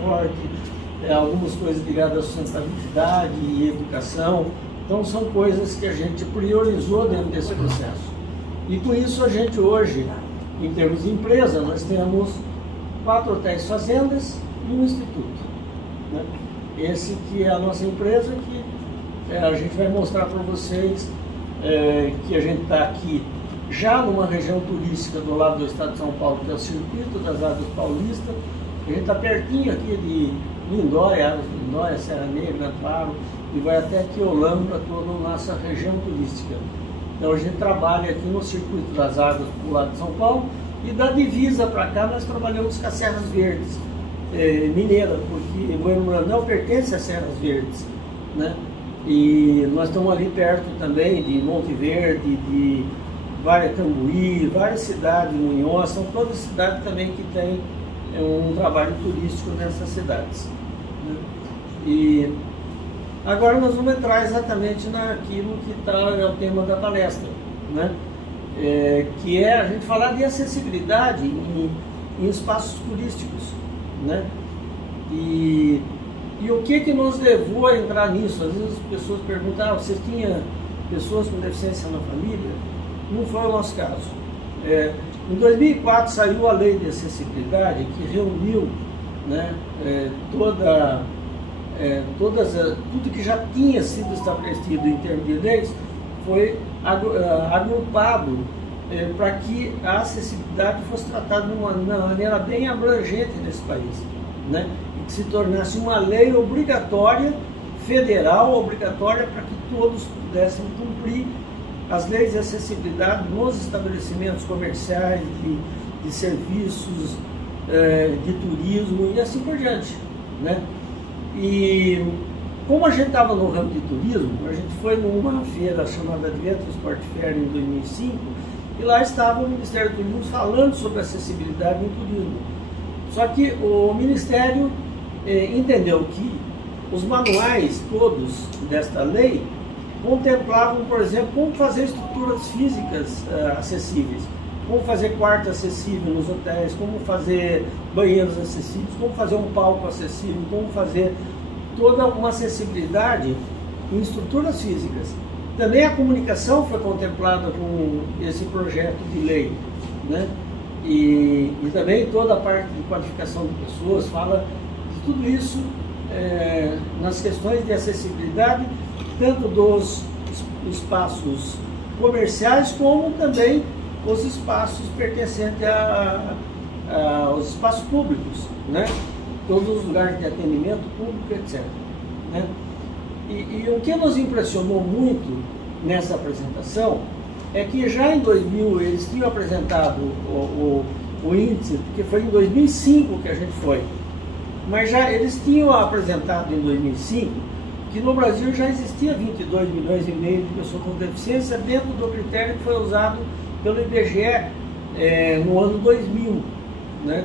transporte, algumas coisas ligadas à sustentabilidade e educação. Então são coisas que a gente priorizou dentro desse processo. E com isso a gente hoje, em termos de empresa, nós temos 4 hotéis fazendas e um instituto, né? Esse que é a nossa empresa, que a gente vai mostrar para vocês que a gente está aqui já numa região turística do lado do estado de São Paulo, que é o Circuito das Águas Paulista. A gente está pertinho aqui de Lindóia, Águas de Lindóia, Serra Negra, Amparo, e vai até Quiolambra, toda a nossa região turística. Então a gente trabalha aqui no Circuito das Águas do lado de São Paulo, e da divisa para cá nós trabalhamos com as Serras Verdes Mineira, porque Bueno Brandão pertence às Serras Verdes, né? E nós estamos ali perto também de Monte Verde, de Cambuí, várias cidades, Munhoz, são todas cidades também que têm um trabalho turístico nessas cidades, né? E agora nós vamos entrar exatamente naquilo que é o tema da palestra, né? Que é a gente falar de acessibilidade em espaços turísticos, né? E o que nos levou a entrar nisso? Às vezes as pessoas perguntam, você tinha pessoas com deficiência na família? Não foi o nosso caso. Em 2004 saiu a Lei de Acessibilidade, que reuniu, né, tudo que já tinha sido estabelecido em termos de leis, foi agrupado para que a acessibilidade fosse tratada de uma maneira bem abrangente nesse país, né? E que se tornasse uma lei obrigatória, federal obrigatória, para que todos pudessem cumprir as leis de acessibilidade nos estabelecimentos comerciais, de serviços, de turismo e assim por diante, né? E como a gente estava no ramo de turismo, a gente foi numa feira chamada Adventure Sport Fair em 2005, e lá estava o Ministério do Turismo falando sobre acessibilidade no turismo. Só que o Ministério entendeu que os manuais todos desta lei contemplavam, por exemplo, como fazer estruturas físicas acessíveis, como fazer quarto acessível nos hotéis, como fazer banheiros acessíveis, como fazer um palco acessível, como fazer toda uma acessibilidade em estruturas físicas. Também a comunicação foi contemplada com esse projeto de lei, né? E também toda a parte de qualificação de pessoas fala de tudo isso nas questões de acessibilidade, tanto dos espaços comerciais como também os espaços pertencentes aos espaços públicos, né? Todos os lugares de atendimento público, etc, né? E o que nos impressionou muito nessa apresentação é que já em 2000 eles tinham apresentado o índice, porque foi em 2005 que a gente foi, mas já eles tinham apresentado em 2005 que no Brasil já existia 22 milhões e meio de pessoas com deficiência dentro do critério que foi usado pelo IBGE no ano 2000, né?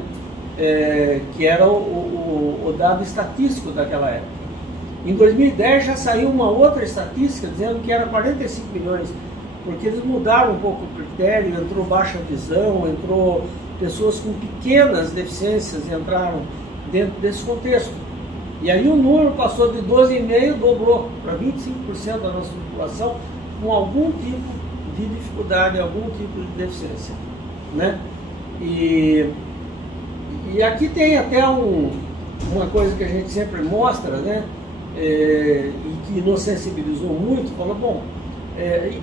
Que era o dado estatístico daquela época. Em 2010 já saiu uma outra estatística dizendo que era 45 milhões, porque eles mudaram um pouco o critério, entrou baixa visão, entrou pessoas com pequenas deficiências, entraram dentro desse contexto. E aí o número passou de 12,5%, dobrou para 25% da nossa população com algum tipo de dificuldade, algum tipo de deficiência, né? E aqui tem até uma coisa que a gente sempre mostra, né? E que nos sensibilizou muito, falou, bom,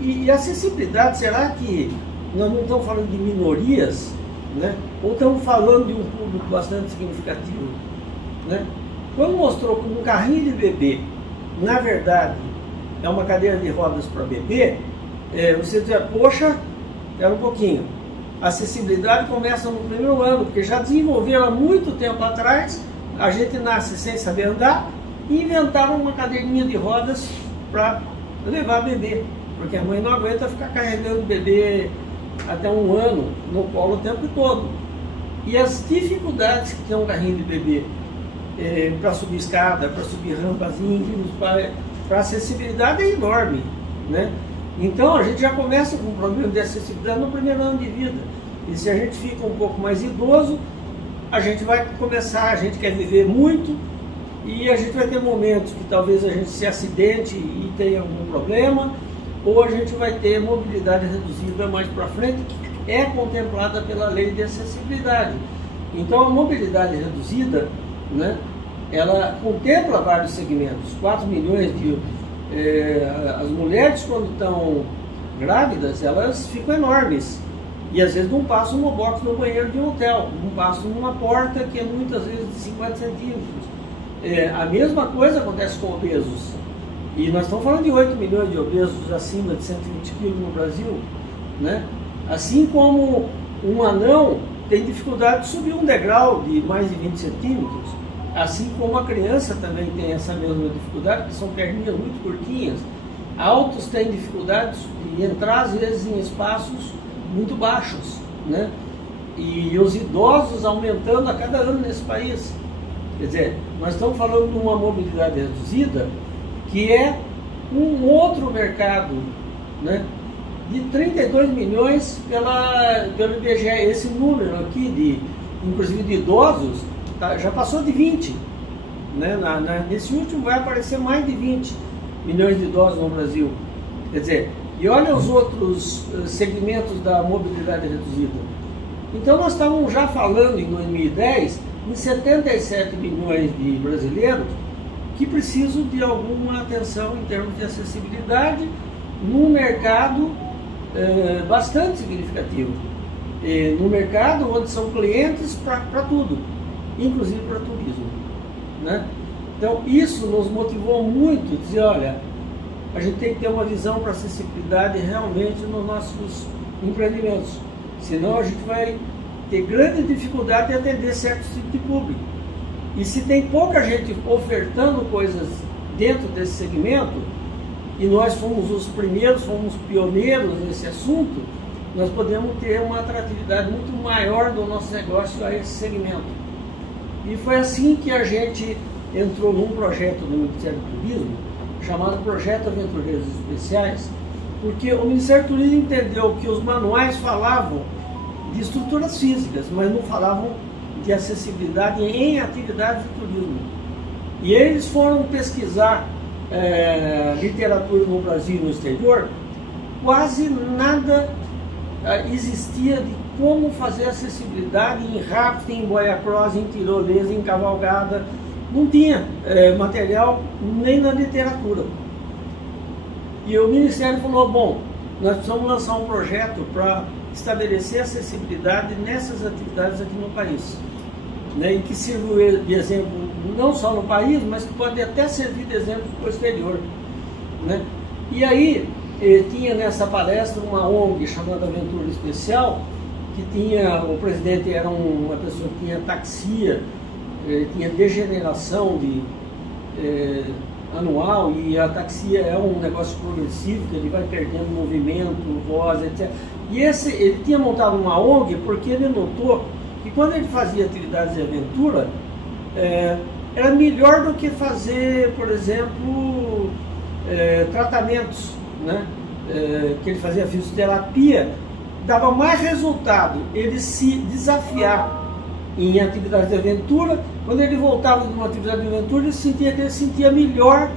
e acessibilidade, será que nós não estamos falando de minorias, né? Ou estamos falando de um público bastante significativo, né? Quando mostrou que um carrinho de bebê, na verdade, é uma cadeira de rodas para bebê, você dizia, poxa, era um pouquinho. A acessibilidade começa no primeiro ano, porque já desenvolveram há muito tempo atrás, a gente nasce sem saber andar, e inventaram uma cadeirinha de rodas para levar bebê, porque a mãe não aguenta ficar carregando o bebê até um ano no colo o tempo todo. E as dificuldades que tem um carrinho de bebê para subir escada, para subir rampas íntimas, para acessibilidade é enorme, né? Então a gente já começa com um problema de acessibilidade no primeiro ano de vida. E se a gente fica um pouco mais idoso, a gente vai começar, a gente quer viver muito e a gente vai ter momentos que talvez a gente se acidente e tenha algum problema, ou a gente vai ter mobilidade reduzida mais para frente, que é contemplada pela lei de acessibilidade. Então a mobilidade reduzida, né, ela contempla vários segmentos, 4 milhões de... as mulheres quando estão grávidas, elas ficam enormes. E às vezes não passam no box no banheiro de um hotel, não passam numa porta que é muitas vezes de 50 centímetros. A mesma coisa acontece com obesos. E nós estamos falando de 8 milhões de obesos acima de 120 quilos no Brasil, né? Assim como um anão tem dificuldade de subir um degrau de mais de 20 centímetros, assim como a criança também tem essa mesma dificuldade, que são perninhas muito curtinhas. Altos têm dificuldades de entrar às vezes em espaços muito baixos, né? E os idosos aumentando a cada ano nesse país. Quer dizer, nós estamos falando de uma mobilidade reduzida, que é um outro mercado, né, de 32 milhões pelo IBGE. Esse número aqui, inclusive de idosos, já passou de 20. Né? Nesse último vai aparecer mais de 20 milhões de idosos no Brasil. Quer dizer, e olha os outros segmentos da mobilidade reduzida. Então nós estávamos já falando em 2010 em 77 milhões de brasileiros que precisam de alguma atenção em termos de acessibilidade num mercado bastante significativo. No mercado onde são clientes para tudo, inclusive para turismo. Né? Então isso nos motivou muito a dizer, olha, a gente tem que ter uma visão para acessibilidade realmente nos nossos empreendimentos, senão a gente vai ter grande dificuldade de atender certos tipos de público. E se tem pouca gente ofertando coisas dentro desse segmento, e nós fomos os primeiros, fomos pioneiros nesse assunto, nós podemos ter uma atratividade muito maior do nosso negócio a esse segmento. E foi assim que a gente entrou num projeto do Ministério do Turismo, chamado Projeto Aventureiros Especiais, porque o Ministério do Turismo entendeu que os manuais falavam de estruturas físicas, mas não falavam de acessibilidade em atividades de turismo. E eles foram pesquisar literatura no Brasil e no exterior, quase nada existia de como fazer acessibilidade em rafting, em boia cross, em tirolesa, em cavalgada. Não tinha material nem na literatura. E o Ministério falou, bom, nós precisamos lançar um projeto para estabelecer acessibilidade nessas atividades aqui no país, né, e que sirva de exemplo não só no país, mas que pode até servir de exemplo para o exterior. Né? E aí tinha nessa palestra uma ONG chamada Aventura Especial, que tinha, o presidente era uma pessoa que tinha ataxia, tinha degeneração anual, e a ataxia é um negócio progressivo, que ele vai perdendo movimento, voz, etc. E ele tinha montado uma ONG porque ele notou que quando ele fazia atividades de aventura, era melhor do que fazer, por exemplo, tratamentos, né? Que ele fazia fisioterapia, dava mais resultado ele se desafiar em atividades de aventura. Quando ele voltava de uma atividade de aventura, ele sentia que ele sentia melhor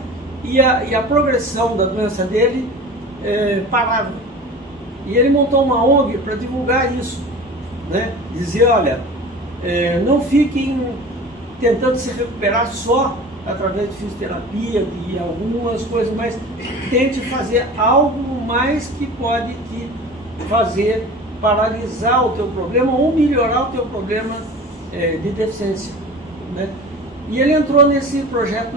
e a progressão da doença dele parava. E ele montou uma ONG para divulgar isso, né? Dizer, olha, não fiquem tentando se recuperar só através de fisioterapia, de algumas coisas, mas tente fazer algo mais que pode te fazer paralisar o teu problema ou melhorar o teu problema de deficiência. Né? E ele entrou nesse projeto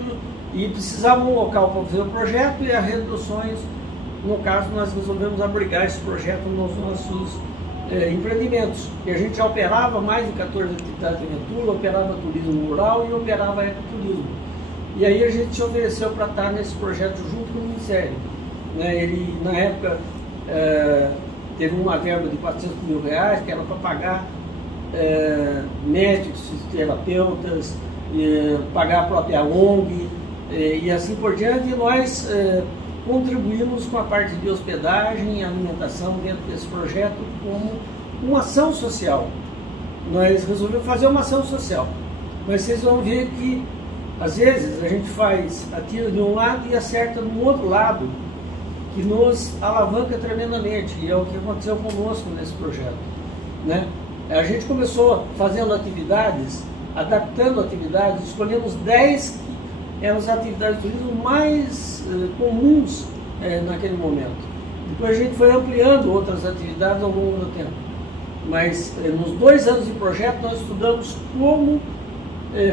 e precisava um local para fazer o projeto, e a Rede dos Sonhos, no caso, nós resolvemos abrigar esse projeto nos nossos empreendimentos. E a gente já operava mais de 14 atividades de aventura, operava turismo rural e operava ecoturismo. E aí a gente se ofereceu para estar nesse projeto junto com o Ministério. Né? Ele, na época, teve uma verba de R$400 mil, que era para pagar médicos, fisioterapeutas, pagar a própria ONG e assim por diante. E nós contribuímos com a parte de hospedagem e alimentação dentro desse projeto como uma ação social. nós resolvemos fazer uma ação social. Mas vocês vão ver que, às vezes, a gente atira de um lado e acerta no outro lado, que nos alavanca tremendamente, e é o que aconteceu conosco nesse projeto, né? A gente começou fazendo atividades, adaptando atividades, escolhemos 10 que eram as atividades de turismo mais comuns naquele momento. Depois a gente foi ampliando outras atividades ao longo do tempo. Mas nos 2 anos de projeto nós estudamos como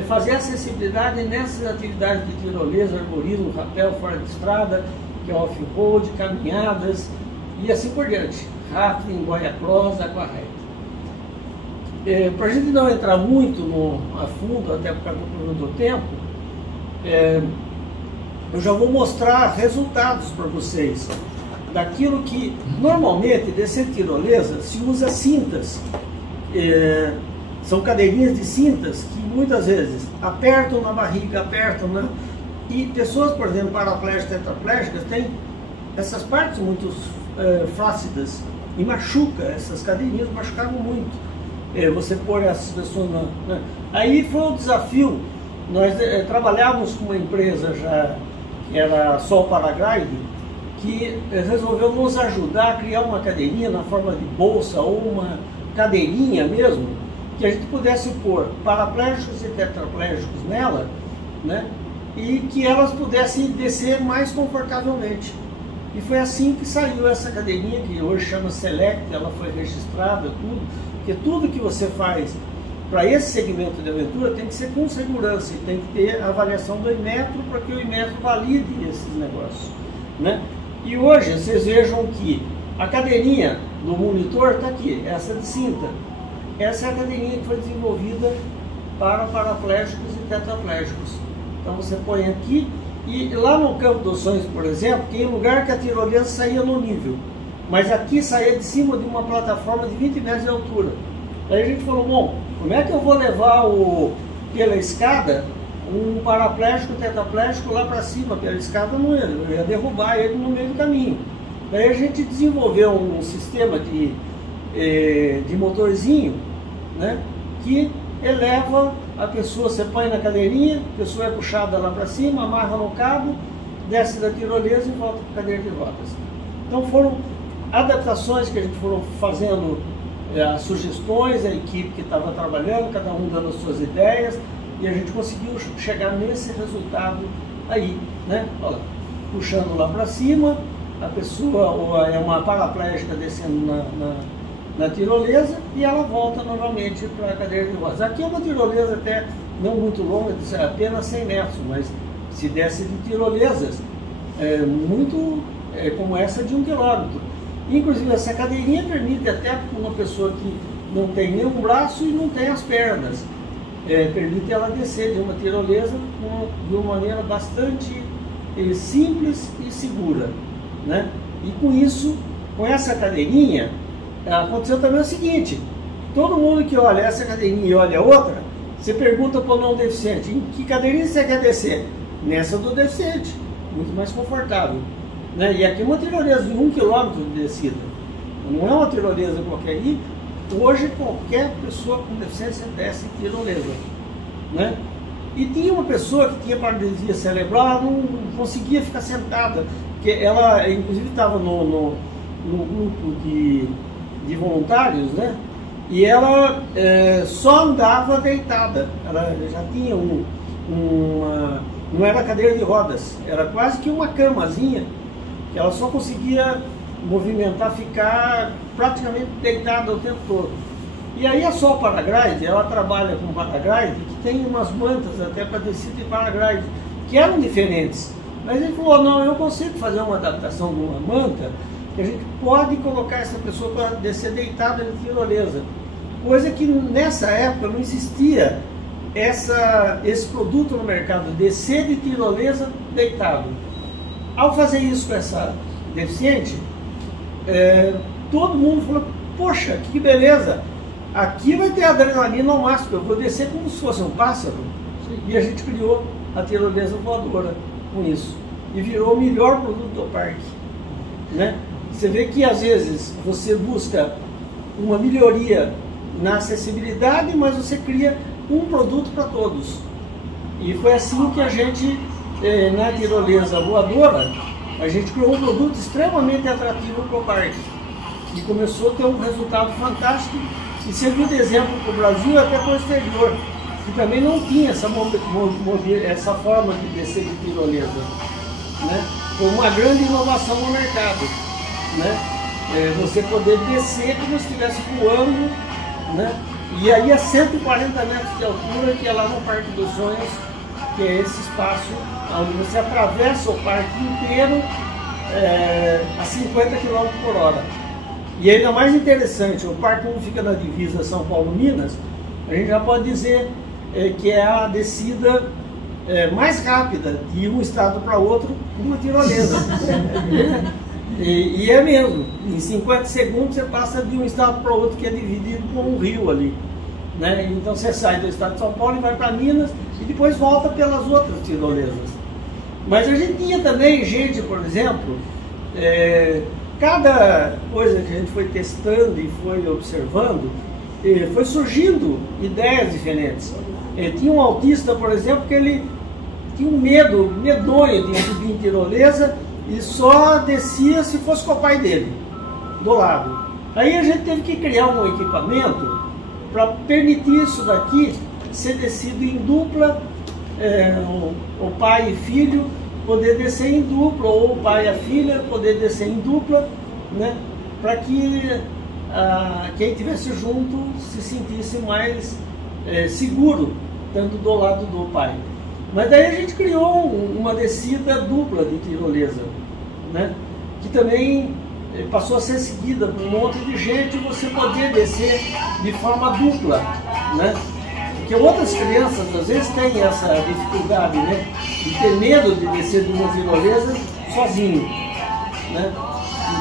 fazer acessibilidade nessas atividades de tirolesa, arborismo, rapel, fora de estrada, que é off-road, caminhadas e assim por diante. Rafting, boia cross, aquarride. Para a gente não entrar muito a fundo, até por causa do tempo, eu já vou mostrar resultados para vocês daquilo que normalmente descer tirolesa se usa cintas. São cadeirinhas de cintas que muitas vezes apertam na barriga, apertam, né? E pessoas, por exemplo, paraplégicas, tetraplégicas, têm essas partes muito flácidas e machuca, essas cadeirinhas machucavam muito. Você pôr essas pessoas né? Aí foi um desafio. Nós trabalhávamos com uma empresa já que era Sol Paraglide, que resolveu nos ajudar a criar uma cadeirinha na forma de bolsa ou uma cadeirinha mesmo, que a gente pudesse pôr paraplégicos e tetraplégicos nela, né? E que elas pudessem descer mais confortavelmente. E foi assim que saiu essa cadeirinha, que hoje chama Select, ela foi registrada, tudo, porque tudo que você faz para esse segmento de aventura tem que ser com segurança e tem que ter a avaliação do Inmetro para que o Inmetro valide esses negócios, né? E hoje vocês vejam que a cadeirinha do monitor está aqui, essa de cinta. Essa é a cadeirinha que foi desenvolvida para paraplégicos e tetraplégicos. Então você põe aqui, e lá no Campo dos Sonhos, por exemplo, tem um lugar que a tirolesa saía no nível, mas aqui saía de cima de uma plataforma de 20 metros de altura. Aí a gente falou, bom, como é que eu vou levar pela escada um paraplégico, tetraplégico lá para cima? Pela escada eu ia derrubar ele no meio do caminho. Daí a gente desenvolveu um sistema de motorzinho, né, que eleva a pessoa, você põe na cadeirinha, a pessoa é puxada lá para cima, amarra no cabo, desce da tirolesa e volta para a cadeira de rodas. Então foram adaptações que a gente foram fazendo, as sugestões, a equipe que estava trabalhando, cada um dando as suas ideias, e a gente conseguiu chegar nesse resultado aí, né? Olha, puxando lá para cima, a pessoa é uma paraplégica descendo na tirolesa e ela volta novamente para a cadeira de rodas. Aqui é uma tirolesa até não muito longa, apenas 100 metros, mas se desce de tirolesas como essa de 1 quilômetro. Inclusive essa cadeirinha permite até para uma pessoa que não tem nenhum braço e não tem as pernas, permite ela descer de uma tirolesa de uma maneira bastante simples e segura, né? E com isso, com essa cadeirinha, aconteceu também o seguinte: todo mundo que olha essa cadeirinha e olha a outra, você pergunta para o não deficiente, em que cadeirinha você quer descer? Nessa do deficiente, muito mais confortável, né? E aqui uma tirolesa de 1 quilômetro de descida, não é uma tirolesa qualquer. E hoje qualquer pessoa com deficiência desce tirolesa, né? E tinha uma pessoa que tinha paralisia cerebral, ela não conseguia ficar sentada, porque ela inclusive estava no grupo de voluntários, né? E ela só andava deitada, ela já tinha não era cadeira de rodas, era quase que uma camazinha, que ela só conseguia movimentar, ficar praticamente deitada o tempo todo. E aí a Sol Paraglide, ela trabalha com paraglide que tem umas mantas até para descida de paraglide, que eram diferentes. Mas ele falou, não, eu consigo fazer uma adaptação de uma manta, que a gente pode colocar essa pessoa para descer deitada de tirolesa. Coisa que nessa época não existia esse produto no mercado, descer de tirolesa deitado. Ao fazer isso com essa deficiente, todo mundo falou, poxa, que beleza, aqui vai ter adrenalina ao máximo, eu vou descer como se fosse um pássaro. E a gente criou a tirolesa voadora com isso, e virou o melhor produto do parque, né? Você vê que às vezes você busca uma melhoria na acessibilidade, mas você cria um produto para todos. E foi assim que a gente, na tirolesa voadora, a gente criou um produto extremamente atrativo para o parque. E começou a ter um resultado fantástico e serviu de exemplo para o Brasil e até para o exterior, que também não tinha essa forma de descer de tirolesa, né? Foi uma grande inovação no mercado, né? Você poder descer como se estivesse voando, né? E aí a 140 metros de altura, que é lá no Parque dos Sonhos, que é esse espaço onde você atravessa o parque inteiro a 50 km por hora. E ainda mais interessante, o parque não fica na divisa São Paulo-Minas, a gente já pode dizer que é a descida mais rápida de um estado para outro com uma tirolesa. E é mesmo, em 50 segundos você passa de um estado para outro, que é dividido por um rio ali, né? Então você sai do estado de São Paulo e vai para Minas e depois volta pelas outras tirolesas. Mas a gente tinha também gente, por exemplo, cada coisa que a gente foi testando e foi observando, foi surgindo ideias diferentes. Tinha um autista, por exemplo, que ele tinha um medo medonho de subir em tirolesa e só descia se fosse com o pai dele, do lado. Aí a gente teve que criar um equipamento para permitir isso daqui ser descido em dupla, o pai e filho poder descer em dupla, ou o pai e a filha poder descer em dupla, né? Para que quem estivesse junto se sentisse mais seguro, estando do lado do pai. Mas daí a gente criou uma descida dupla de tirolesa, né? Que também passou a ser seguida por um monte de gente, você poder descer de forma dupla, né? Porque outras crianças às vezes têm essa dificuldade, né? De ter medo de descer de uma tirolesa sozinho, né?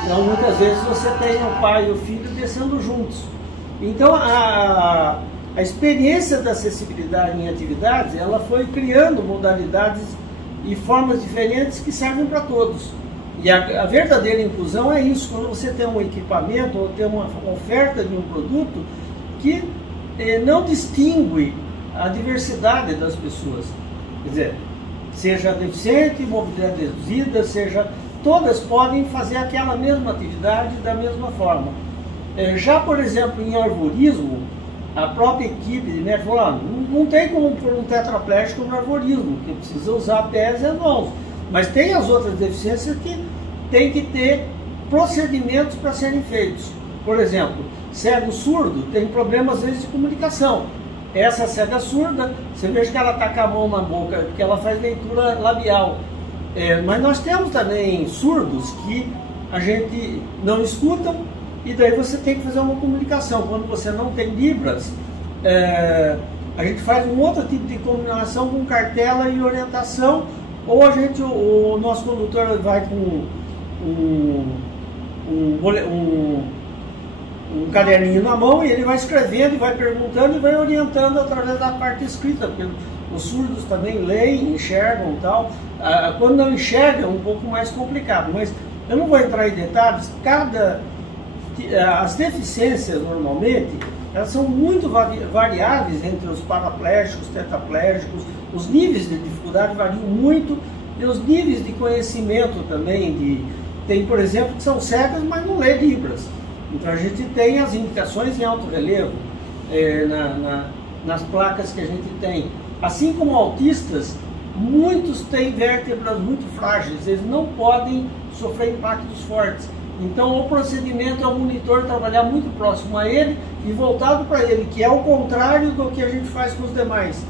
Então muitas vezes você tem o pai e o filho descendo juntos. Então a experiência da acessibilidade em atividades, ela foi criando modalidades e formas diferentes que servem para todos. E a verdadeira inclusão é isso, quando você tem um equipamento ou tem uma oferta de um produto que não distingue a diversidade das pessoas. Quer dizer, seja deficiente, mobilidade reduzida, todas podem fazer aquela mesma atividade da mesma forma. Já, por exemplo, em arvorismo, a própria equipe de médico falou, não tem como pôr um tetraplégico no arvorismo, que precisa usar pés e mãos. Mas tem as outras deficiências que tem que ter procedimentos para serem feitos. Por exemplo, cego surdo tem problemas às vezes de comunicação. Essa cega surda, você veja que ela está com a mão na boca, porque ela faz leitura labial. Mas nós temos também surdos que a gente não escutam, e daí você tem que fazer uma comunicação. Quando você não tem libras, a gente faz um outro tipo de comunicação com cartela e orientação, ou o nosso condutor vai com um caderninho na mão e ele vai escrevendo e vai perguntando e vai orientando através da parte escrita, porque os surdos também leem, enxergam e tal. Quando não enxerga é um pouco mais complicado, mas eu não vou entrar em detalhes. As deficiências normalmente elas são muito variáveis entre os paraplégicos, tetraplégicos, os níveis de dificuldade variam muito e os níveis de conhecimento também. Tem, por exemplo, que são cegas, mas não lê libras. Então a gente tem as indicações em alto relevo nas placas que a gente tem. Assim como autistas, muitos têm vértebras muito frágeis, eles não podem sofrer impactos fortes. Então o procedimento é o monitor trabalhar muito próximo a ele e voltado para ele, que é o contrário do que a gente faz com os demais.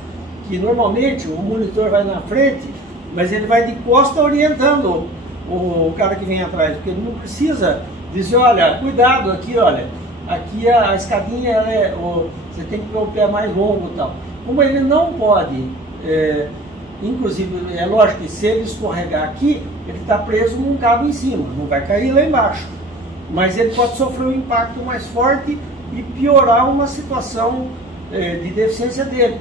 Que normalmente o monitor vai na frente, mas ele vai de costa orientando o cara que vem atrás, porque ele não precisa dizer, olha, cuidado aqui, olha, aqui a escadinha você tem que ter o pé mais longo e tal. Como ele não pode, inclusive, é lógico que se ele escorregar aqui, ele está preso num cabo em cima, não vai cair lá embaixo. Mas ele pode sofrer um impacto mais forte e piorar uma situação de deficiência dele.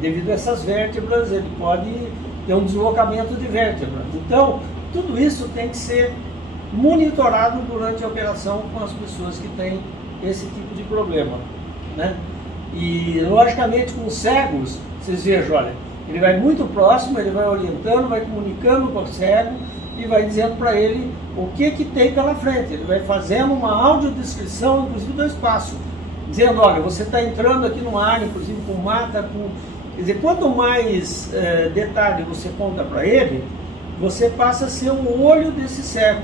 Devido a essas vértebras, ele pode ter um deslocamento de vértebra. Então, tudo isso tem que ser monitorado durante a operação com as pessoas que têm esse tipo de problema. né? E logicamente com os cegos, vocês vejam, olha, ele vai muito próximo, ele vai orientando, vai comunicando com o cego e vai dizendo para ele o que tem pela frente. Ele vai fazendo uma audiodescrição, inclusive do espaço, dizendo, olha, você está entrando aqui numa área, inclusive com mata, quer dizer, quanto mais detalhe você conta para ele, você passa a ser o olho desse cego,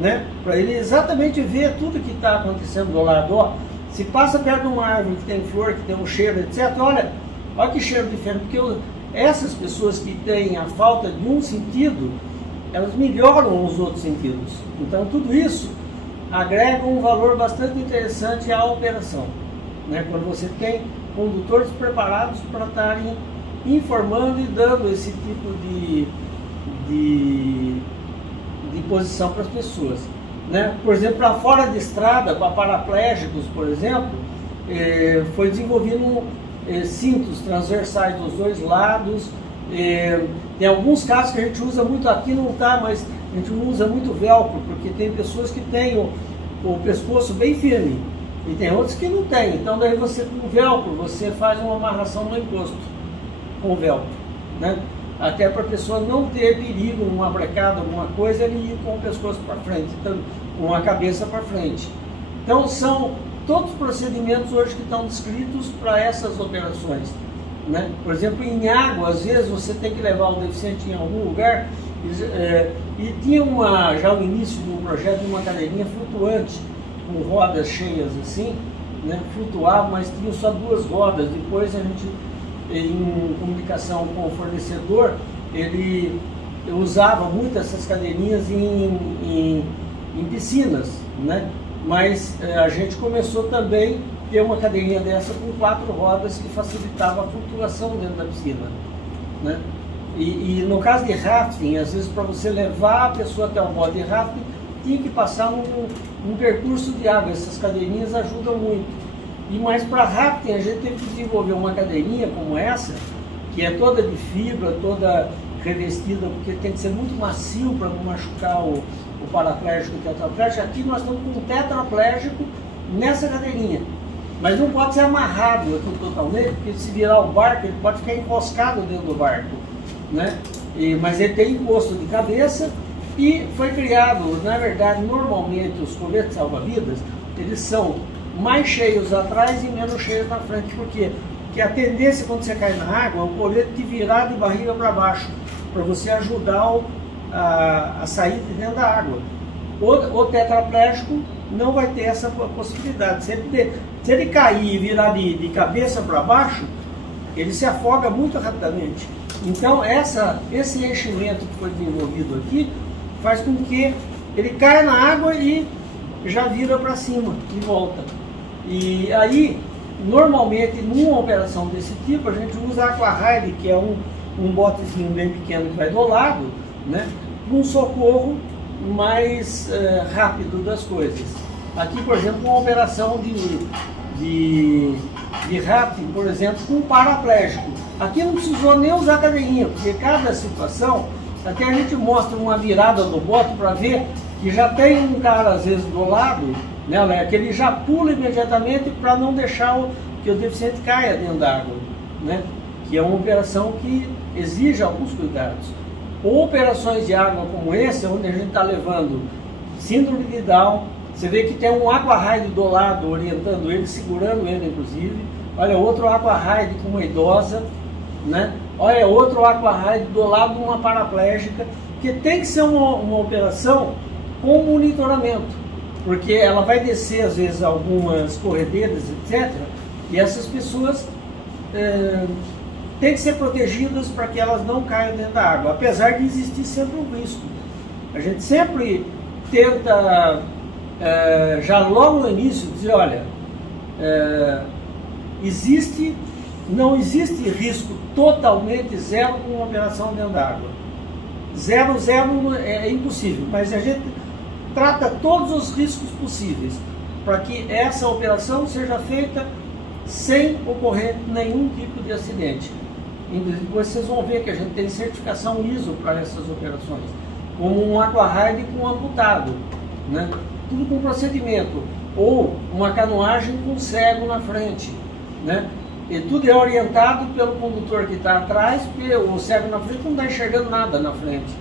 né? Para ele exatamente ver tudo que está acontecendo do lado. Ó, se passa perto de uma árvore que tem flor, que tem um cheiro, etc., olha que cheiro diferente, porque essas pessoas que têm a falta de um sentido, elas melhoram os outros sentidos. Então tudo isso agrega um valor bastante interessante à operação, né? Quando você tem condutores preparados para estarem informando e dando esse tipo de posição para as pessoas, né? Por exemplo, para fora de estrada, para paraplégicos, por exemplo, foi desenvolvido cintos transversais dos dois lados. Tem alguns casos que a gente usa muito aqui, não tá, mas a gente usa muito velcro, porque tem pessoas que têm o pescoço bem firme e tem outros que não tem. Então daí você com velcro, você faz uma amarração no encosto com velcro, né? Até para a pessoa não ter perigo, uma brecada, alguma coisa, ele ir com o pescoço para frente, então, com a cabeça para frente. Então são todos os procedimentos hoje que estão descritos para essas operações, né? Por exemplo, em água, às vezes você tem que levar o deficiente em algum lugar, e tinha já o início de um projeto de uma cadeirinha flutuante, com rodas cheias assim, né? Flutuava, mas tinha só 2 rodas. Depois a gente, em comunicação com o fornecedor, ele usava muito essas cadeirinhas em piscinas, né? Mas a gente começou também a ter uma cadeirinha dessa com 4 rodas que facilitava a flutuação dentro da piscina, né? E no caso de rafting, às vezes para você levar a pessoa até o bote de rafting, tinha que passar um percurso de água. Essas cadeirinhas ajudam muito. Mas para rafting a gente teve que desenvolver uma cadeirinha como essa, que é toda de fibra, toda revestida, porque tem que ser muito macio para não machucar o paraplégico e o tetraplégico. Aqui nós estamos com um tetraplégico nessa cadeirinha, mas não pode ser amarrado aqui totalmente, porque se virar o barco, ele pode ficar encoscado dentro do barco, né? Mas ele tem encosto de cabeça e foi criado, na verdade, normalmente os coletes salva-vidas, eles são mais cheios atrás e menos cheios na frente. Por quê? Porque a tendência quando você cai na água, o colete te virar de barriga para baixo, para você ajudar a sair de dentro da água. O tetraplégico não vai ter essa possibilidade. Se ele cair e virar de cabeça para baixo, ele se afoga muito rapidamente. Então esse enchimento que foi desenvolvido aqui faz com que ele caia na água e já vira para cima e volta. E aí, normalmente, numa operação desse tipo, a gente usa a aquaride, que é um botezinho bem pequeno que vai do lado, né, um socorro mais rápido das coisas. Aqui, por exemplo, uma operação de rafting, por exemplo, com um paraplégico. Aqui não precisou nem usar cadeirinha, porque cada situação, até a gente mostra uma virada do bote para ver que já tem um cara, às vezes, do lado, né, que ele já pula imediatamente para não deixar que o deficiente caia dentro da água, né, que é uma operação que exige alguns cuidados. Ou operações de água como essa, onde a gente está levando síndrome de Down, você vê que tem um aquaride do lado orientando ele, segurando ele inclusive. Olha, outro aquaride com uma idosa, né? Olha, outro aquaride do lado de uma paraplégica, que tem que ser uma operação com monitoramento, porque ela vai descer às vezes algumas corredeiras, etc. E essas pessoas têm que ser protegidas para que elas não caiam dentro da água, apesar de existir sempre um risco. A gente sempre tenta, já logo no início, dizer, olha, não existe risco totalmente zero com uma operação dentro da água. Zero é impossível, mas a gente trata todos os riscos possíveis para que essa operação seja feita sem ocorrer nenhum tipo de acidente. Depois vocês vão ver que a gente tem certificação ISO para essas operações, como um aquaride com amputado, né? Tudo com procedimento. ou uma canoagem com cego na frente, né? E tudo é orientado pelo condutor que está atrás, porque o cego na frente não está enxergando nada na frente.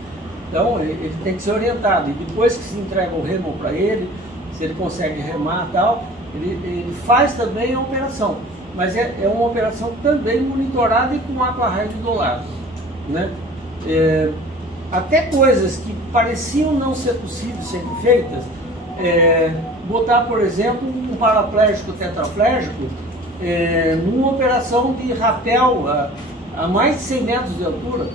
Então ele tem que ser orientado, e depois que se entrega o remo para ele, se ele consegue remar e tal, ele faz também a operação, mas é uma operação também monitorada e com aquarraio do lado, né? Até coisas que pareciam não ser possíveis serem feitas, botar, por exemplo, um paraplégico tetraplégico numa operação de rapel a mais de 100 metros de altura,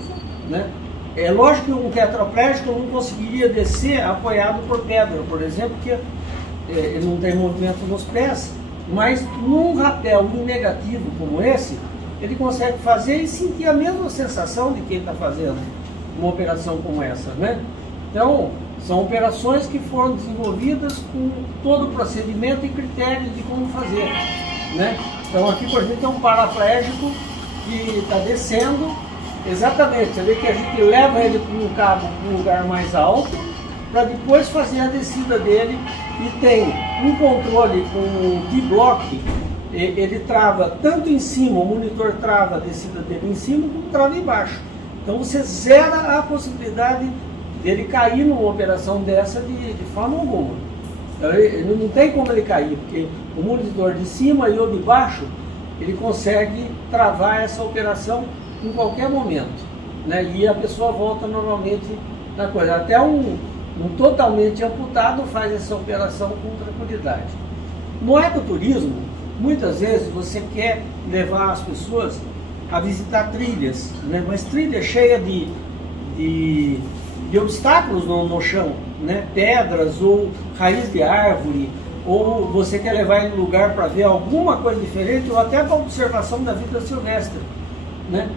né? É lógico que um tetraplégico não conseguiria descer apoiado por pedra, por exemplo, porque ele não tem movimento nos pés, mas num rapel em negativo como esse, ele consegue fazer e sentir a mesma sensação de quem está fazendo uma operação como essa, né? Então, são operações que foram desenvolvidas com todo o procedimento e critérios de como fazer, né? Então, aqui, por exemplo, tem um paraplégico que está descendo, exatamente, você vê que a gente leva ele com um cabo para um lugar mais alto, para depois fazer a descida dele, e tem um controle com um T-block, ele trava tanto em cima, o monitor trava a descida dele em cima, como trava embaixo. Então você zera a possibilidade dele cair numa operação dessa de forma alguma. Então, ele não tem como ele cair, porque o monitor de cima e o de baixo, ele consegue travar essa operação em qualquer momento, né? E a pessoa volta normalmente na coisa. Até um totalmente amputado faz essa operação com tranquilidade. No ecoturismo, muitas vezes você quer levar as pessoas a visitar trilhas, né? Mas trilha cheia de obstáculos no chão, né? Pedras ou raiz de árvore, ou você quer levar em lugar para ver alguma coisa diferente, ou até para observação da vida silvestre, né?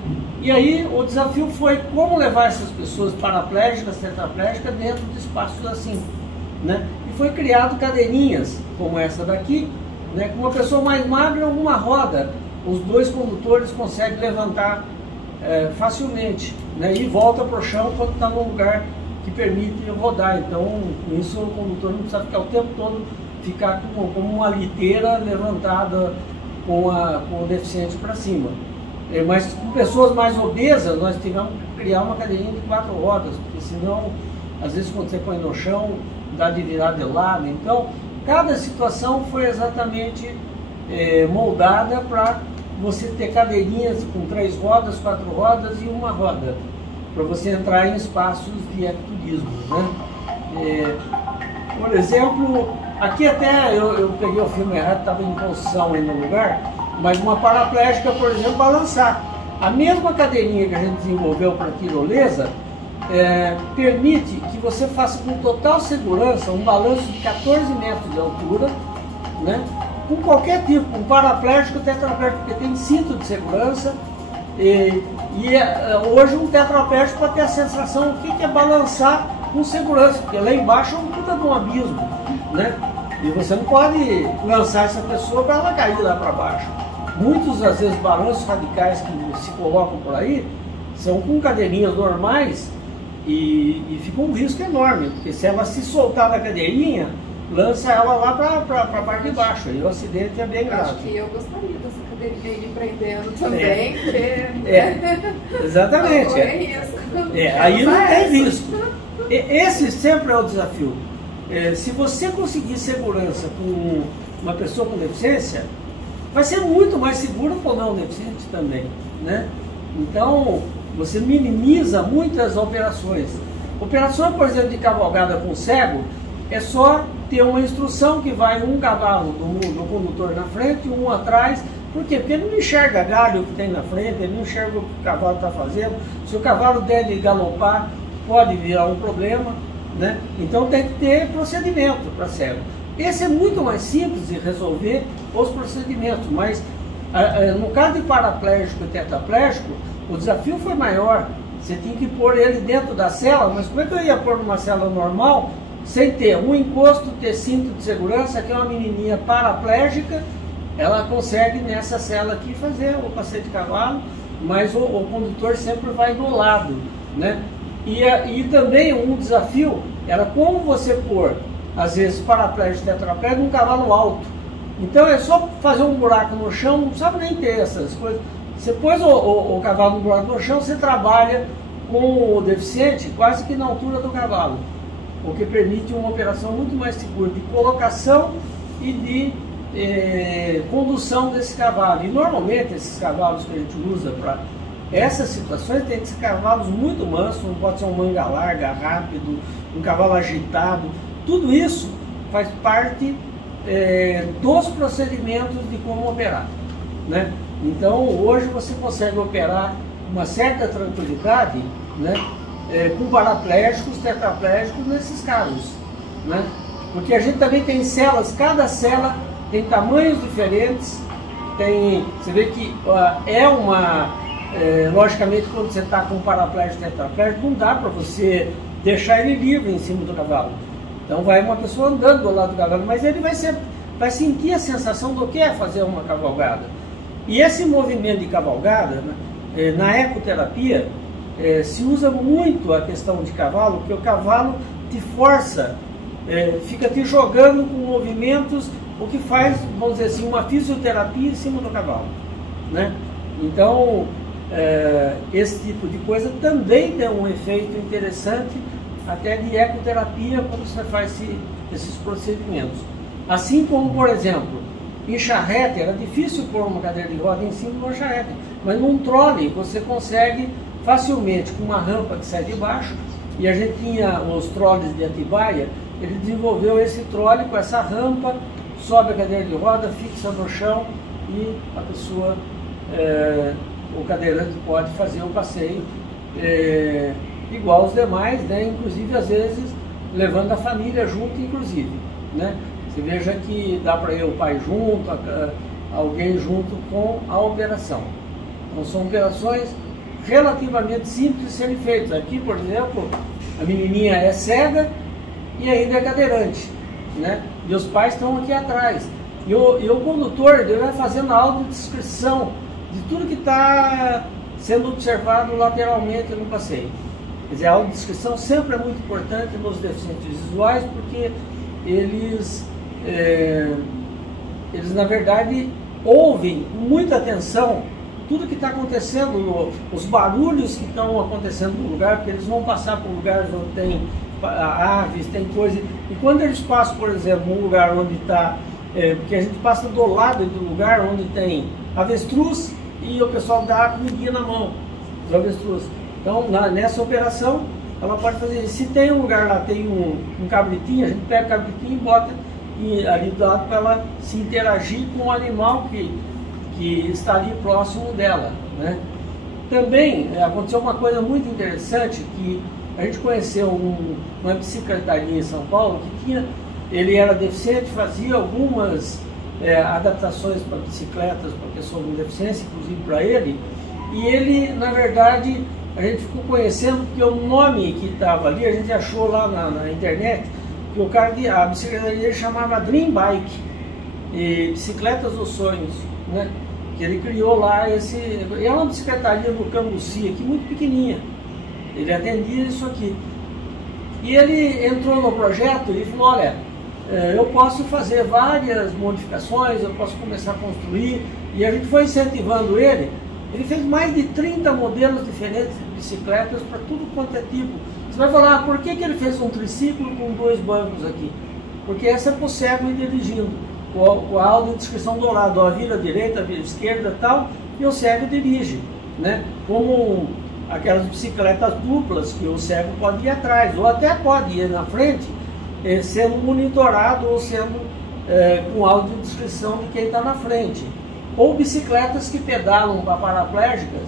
E aí o desafio foi como levar essas pessoas paraplégicas, tetraplégicas dentro de espaços assim, né? E foi criado cadeirinhas como essa daqui, né? Com uma pessoa mais magra, uma roda, os dois condutores conseguem levantar facilmente, né? E volta para o chão quando está num lugar que permite rodar. Então, com isso o condutor não precisa ficar o tempo todo ficar como uma liteira levantada com o deficiente para cima. Mas com pessoas mais obesas, nós tivemos que criar uma cadeirinha de 4 rodas, porque senão, às vezes quando você põe no chão, dá de virar de lado. Então, cada situação foi exatamente moldada para você ter cadeirinhas com 3 rodas, 4 rodas e uma roda, para você entrar em espaços de ecoturismo, né? Por exemplo, aqui até eu peguei o filme errado, estava em posição aí no lugar, mas uma paraplégica, por exemplo, balançar. A mesma cadeirinha que a gente desenvolveu para tirolesa permite que você faça com total segurança um balanço de 14 metros de altura, né? Com qualquer tipo, um paraplégico, tetraplégico, porque tem cinto de segurança, hoje um tetraplégico pode ter a sensação do que é balançar com segurança, porque lá embaixo é um puta de um abismo, né? E você não pode lançar essa pessoa para ela cair lá para baixo. Muitos, às vezes, balanços radicais que se colocam por aí são com cadeirinhas normais e fica um risco enorme, porque se ela se soltar da cadeirinha, lança ela lá para a parte de baixo, e o acidente é bem grave. Acho que eu gostaria dessa cadeirinha aí prendendo também, porque... Exatamente. Aí não tem risco. Esse sempre é o desafio. Se você conseguir segurança com uma pessoa com deficiência, vai ser muito mais seguro para o não deficiente também, né? Então, você minimiza muitas operações. Operações, por exemplo, de cavalgada com cego, é só ter uma instrução que vai um cavalo do condutor na frente e um atrás. Por quê? Porque ele não enxerga galho que tem na frente, ele não enxerga o que o cavalo está fazendo. Se o cavalo der de galopar, pode virar um problema, né? Então tem que ter procedimento para cego. Esse é muito mais simples de resolver os procedimentos, mas no caso de paraplégico e tetraplégico, o desafio foi maior. Você tinha que pôr ele dentro da cela, mas como é que eu ia pôr numa cela normal, sem ter um encosto, ter cinto de segurança, que é uma menininha paraplégica, ela consegue nessa cela aqui fazer o passeio de cavalo, mas o condutor sempre vai do lado, né? E também um desafio era como você pôr às vezes paraplégico, tetraplégico, num cavalo alto. Então é só fazer um buraco no chão, não sabe nem ter essas coisas. Você pôs o cavalo no buraco no chão, você trabalha com o deficiente quase que na altura do cavalo, o que permite uma operação muito mais segura de colocação e de condução desse cavalo. E normalmente esses cavalos que a gente usa para essas situações tem que ser cavalos muito mansos, não pode ser um manga larga, rápido, um cavalo agitado. Tudo isso faz parte dos procedimentos de como operar, né? Então hoje você consegue operar uma certa tranquilidade, né, com paraplégicos, tetraplégicos nesses casos, né? Porque a gente também tem celas, cada cela tem tamanhos diferentes, você vê que logicamente quando você está com um paraplégico, tetraplégico, não dá para você deixar ele livre em cima do cavalo. Então vai uma pessoa andando do lado do cavalo, mas ele vai sentir a sensação do que é fazer uma cavalgada. E esse movimento de cavalgada, né, na ecoterapia, se usa muito a questão de cavalo, porque o cavalo te força, fica te jogando com movimentos, o que faz, vamos dizer assim, uma fisioterapia em cima do cavalo, né? Então, esse tipo de coisa também tem um efeito interessante, até de ecoterapia, quando você faz esses procedimentos. Assim como, por exemplo, em charrete, era difícil pôr uma cadeira de roda em cima de uma charrete, mas num trole você consegue facilmente, com uma rampa que sai de baixo, e a gente tinha os troles de Atibaia, ele desenvolveu esse trole com essa rampa, sobe a cadeira de roda, fixa no chão e a pessoa, o cadeirante pode fazer o passeio igual aos demais, né? Inclusive às vezes levando a família junto, inclusive, né? Você veja que dá para ir o pai junto, alguém junto com a operação. Então são operações relativamente simples de serem feitas. Aqui, por exemplo, a menininha é cega e ainda é cadeirante, né? E os pais estão aqui atrás. E o condutor, ele vai fazendo a audiodescrição de tudo que está sendo observado lateralmente no passeio. Quer dizer, a audiodescrição sempre é muito importante nos deficientes visuais, porque eles na verdade, ouvem com muita atenção tudo que está acontecendo, os barulhos que estão acontecendo no lugar, porque eles vão passar por lugares onde tem aves, tem coisa. E quando eles passam, por exemplo, um lugar onde está, porque a gente passa do lado do lugar onde tem avestruz e o pessoal dá a comidinha na mão dos avestruz. Então, nessa operação, ela pode fazer isso. Se tem um lugar lá, tem um cabritinho, a gente pega o cabritinho e bota ali do lado para ela se interagir com o animal que está ali próximo dela, né? Também aconteceu uma coisa muito interessante, que a gente conheceu uma bicicletaria em São Paulo que ele era deficiente, fazia algumas adaptações para bicicletas para pessoas com deficiência, inclusive para ele, e ele, na verdade, a gente ficou conhecendo porque o nome que estava ali, a gente achou lá na internet, que o cara, a bicicletaria dele chamava Dream Bike, e Bicicletas dos Sonhos, né? Que ele criou lá e é uma bicicletaria no Cambuci aqui, muito pequenininha. Ele atendia isso aqui. E ele entrou no projeto e falou, olha, eu posso fazer várias modificações, eu posso começar a construir. E a gente foi incentivando ele. Ele fez mais de 30 modelos diferentes de bicicletas para tudo quanto é tipo. Você vai falar, por que ele fez um triciclo com 2 bancos aqui? Porque essa é para o cego ir dirigindo. Com a audiodescrição do lado, a vira direita, a vira esquerda e tal, e o cego dirige, né? Como aquelas bicicletas duplas que o cego pode ir atrás, ou até pode ir na frente, sendo monitorado ou sendo com audiodescrição de quem está na frente. Ou bicicletas que pedalam para paraplégicas,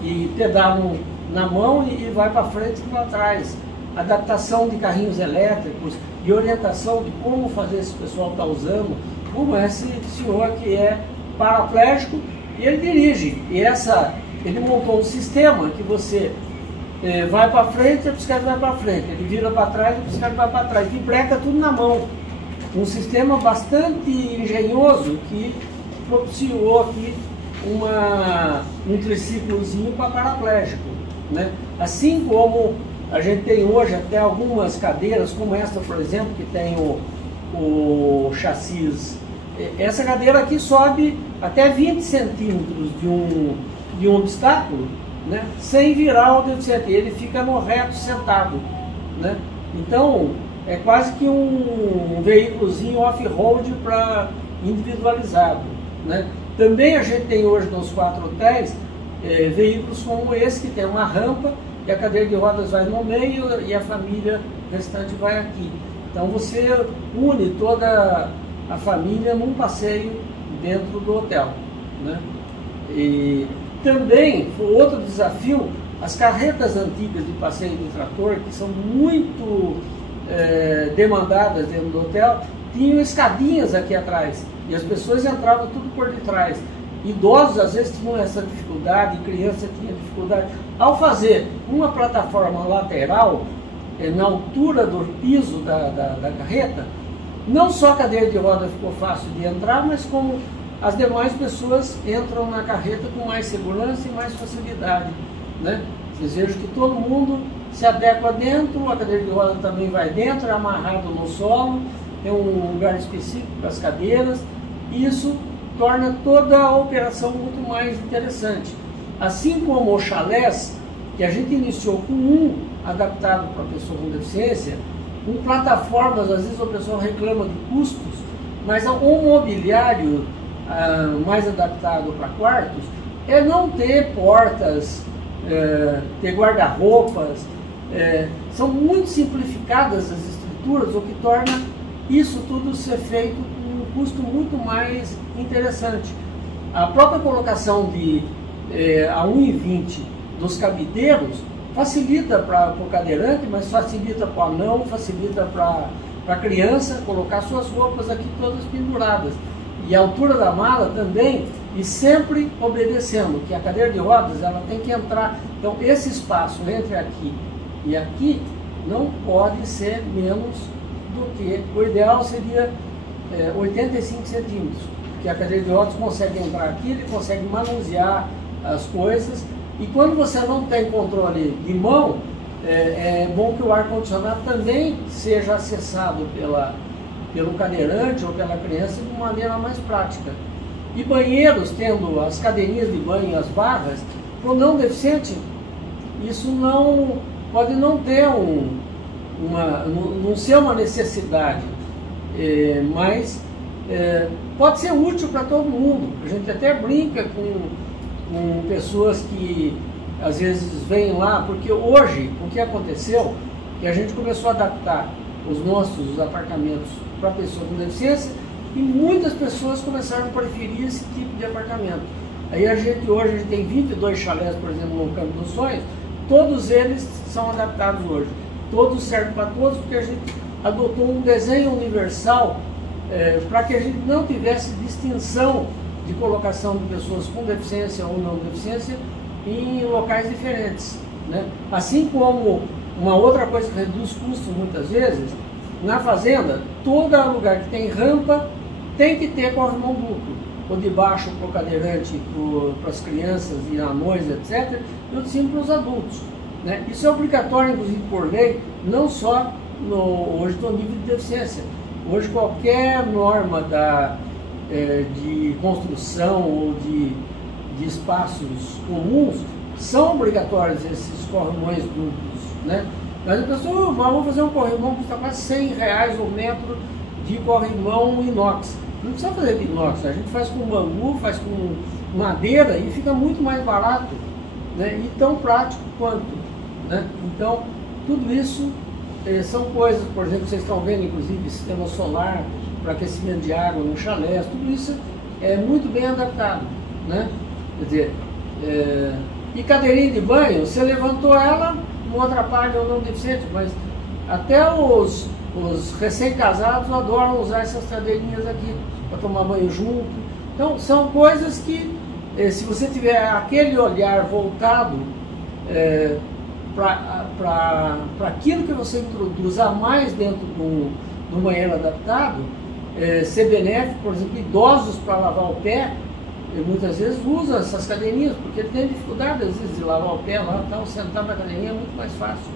que pedalam na mão e vai para frente e para trás. Adaptação de carrinhos elétricos e orientação de como fazer esse pessoal está usando, como esse senhor que é paraplégico e ele dirige. E ele montou um sistema que você vai para frente, a bicicleta vai para frente, ele vira para trás, a bicicleta vai para trás, empreca tudo na mão. Um sistema bastante engenhoso que propiciou aqui um triciclozinho para paraplégico, né? Assim como A gente tem hoje até algumas cadeiras, como esta, por exemplo, que tem o chassis. Essa cadeira aqui sobe até 20 centímetros de um obstáculo, né, sem virar o deficiente. Ele fica no reto sentado, né? Então, é quase que um veículozinho off-road para individualizado, né? Também a gente tem hoje nos 4 hotéis veículos como esse, que tem uma rampa e a cadeira de rodas vai no meio e a família restante vai aqui. Então você une toda a família num passeio dentro do hotel, né? E também, outro desafio, as carretas antigas de passeio de trator, que são muito demandadas dentro do hotel, tinham escadinhas aqui atrás e as pessoas entravam tudo por detrás. Idosos às vezes tinham essa dificuldade, crianças tinham dificuldade. Ao fazer uma plataforma lateral na altura do piso da carreta, não só a cadeira de roda ficou fácil de entrar, mas como as demais pessoas entram na carreta com mais segurança e mais facilidade, né? Vocês vejam que todo mundo se adequa dentro, a cadeira de roda também vai dentro, é amarrado no solo, tem um lugar específico para as cadeiras, e isso torna toda a operação muito mais interessante. Assim como o chalés, que a gente iniciou com um adaptado para pessoa com deficiência, com plataformas, às vezes o pessoal reclama de custos, mas um mobiliário mais adaptado para quartos é não ter portas, ter guarda-roupas, são muito simplificadas as estruturas, o que torna isso tudo ser feito com um custo muito mais interessante. A própria colocação a 1,20 dos cabideiros facilita para o cadeirante, mas facilita para o anão, facilita para a criança colocar suas roupas aqui todas penduradas. E a altura da mala também, e sempre obedecendo, que a cadeira de rodas ela tem que entrar. Então esse espaço entre aqui e aqui não pode ser menos do que, o ideal seria 85 centímetros, porque a cadeira de rodas consegue entrar aqui, ele consegue manusear as coisas, e quando você não tem controle de mão, é bom que o ar-condicionado também seja acessado pelo cadeirante ou pela criança de maneira mais prática. E banheiros, tendo as cadeirinhas de banho e as barras, para o não deficiente, isso não pode não ter não ser uma necessidade, mas pode ser útil para todo mundo. A gente até brinca com pessoas que às vezes vêm lá, porque hoje o que aconteceu é que a gente começou a adaptar os nossos apartamentos para pessoas com deficiência e muitas pessoas começaram a preferir esse tipo de apartamento. Aí hoje a gente tem 22 chalés, por exemplo, no Campo dos Sonhos, todos eles são adaptados hoje. Todos servem para todos, porque a gente adotou um desenho universal para que a gente não tivesse distinção de colocação de pessoas com deficiência ou não deficiência em locais diferentes, né? Assim como uma outra coisa que reduz custos muitas vezes, na fazenda, todo lugar que tem rampa tem que ter corrimão duplo, o de baixo para o cadeirante, para as crianças e anões, etc., e o de cima para os adultos, né? Isso é obrigatório, inclusive por lei, não só hoje no nível de deficiência. Hoje qualquer norma de construção ou de espaços comuns são obrigatórios esses corrimões duplos, né? Mas a pessoa, vamos fazer um corrimão que custa quase R$100 o metro de corrimão inox. Não precisa fazer de inox, a gente faz com bambu, faz com madeira e fica muito mais barato, né? E tão prático quanto, né? Então, tudo isso são coisas, por exemplo, vocês estão vendo, inclusive, sistema solar para aquecimento de água no chalé, tudo isso é muito bem adaptado, né? Quer dizer, e cadeirinha de banho, você levantou ela, não atrapalha o não deficiente, mas até os recém-casados adoram usar essas cadeirinhas aqui para tomar banho junto. Então são coisas que, se você tiver aquele olhar voltado para aquilo que você introduz a mais dentro do banheiro adaptado, ser benéfico. Por exemplo, idosos para lavar o pé, muitas vezes usam essas cadeirinhas, porque tem dificuldade às vezes de lavar o pé lá, então sentar na cadeirinha é muito mais fácil.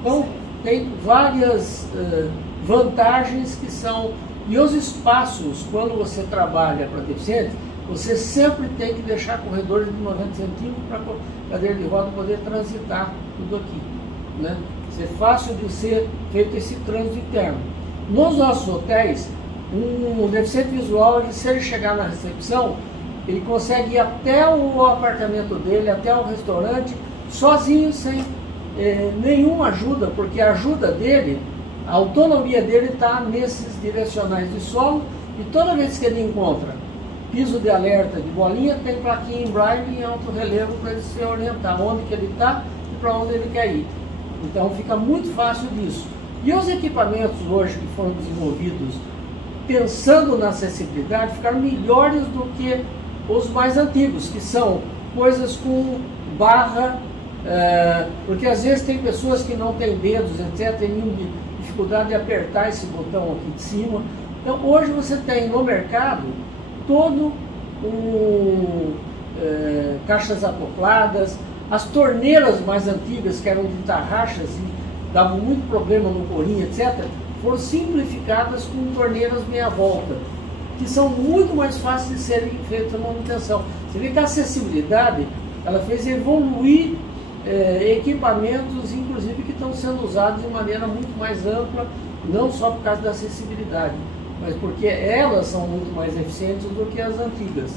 Então, tem várias vantagens que são... E os espaços, quando você trabalha para deficientes, você sempre tem que deixar corredores de 90 centímetros para a cadeira de roda poder transitar tudo aqui, né? É fácil de ser feito esse trânsito interno. Nos nossos hotéis, um deficiente visual, se ele chegar na recepção, ele consegue ir até o apartamento dele, até o restaurante, sozinho, sem nenhuma ajuda, porque a ajuda dele, a autonomia dele está nesses direcionais de solo, e toda vez que ele encontra piso de alerta de bolinha, tem plaquinha em braille em alto relevo para ele se orientar onde que ele está e para onde ele quer ir. Então fica muito fácil disso. E os equipamentos hoje que foram desenvolvidos pensando na acessibilidade ficaram melhores do que os mais antigos, que são coisas com barra, porque às vezes tem pessoas que não têm dedos, etc., têm dificuldade de apertar esse botão aqui de cima. Então hoje você tem no mercado todo caixas acopladas. As torneiras mais antigas, que eram de tarraxas e davam muito problema no corinho, etc., foram simplificadas com torneiras meia volta, que são muito mais fáceis de serem feitas a manutenção. Você vê que a acessibilidade, ela fez evoluir equipamentos, inclusive, que estão sendo usados de maneira muito mais ampla, não só por causa da acessibilidade, mas porque elas são muito mais eficientes do que as antigas,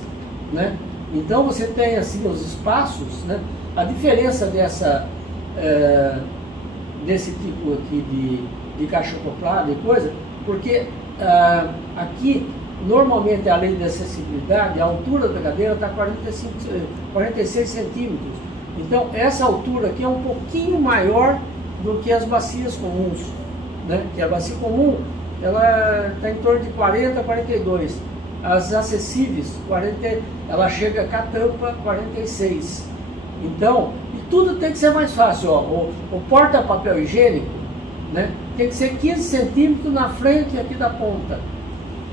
né? Então você tem assim os espaços, né? A diferença desse tipo aqui de caixa acoplada e coisa, porque aqui normalmente a lei de acessibilidade, a altura da cadeira está 46 centímetros. Então essa altura aqui é um pouquinho maior do que as bacias comuns, né? Que a bacia comum ela está em torno de 40 a 42. As acessíveis, ela chega com a tampa 46. Então, e tudo tem que ser mais fácil. Ó. O porta-papel higiênico, né, tem que ser 15 centímetros na frente aqui da ponta.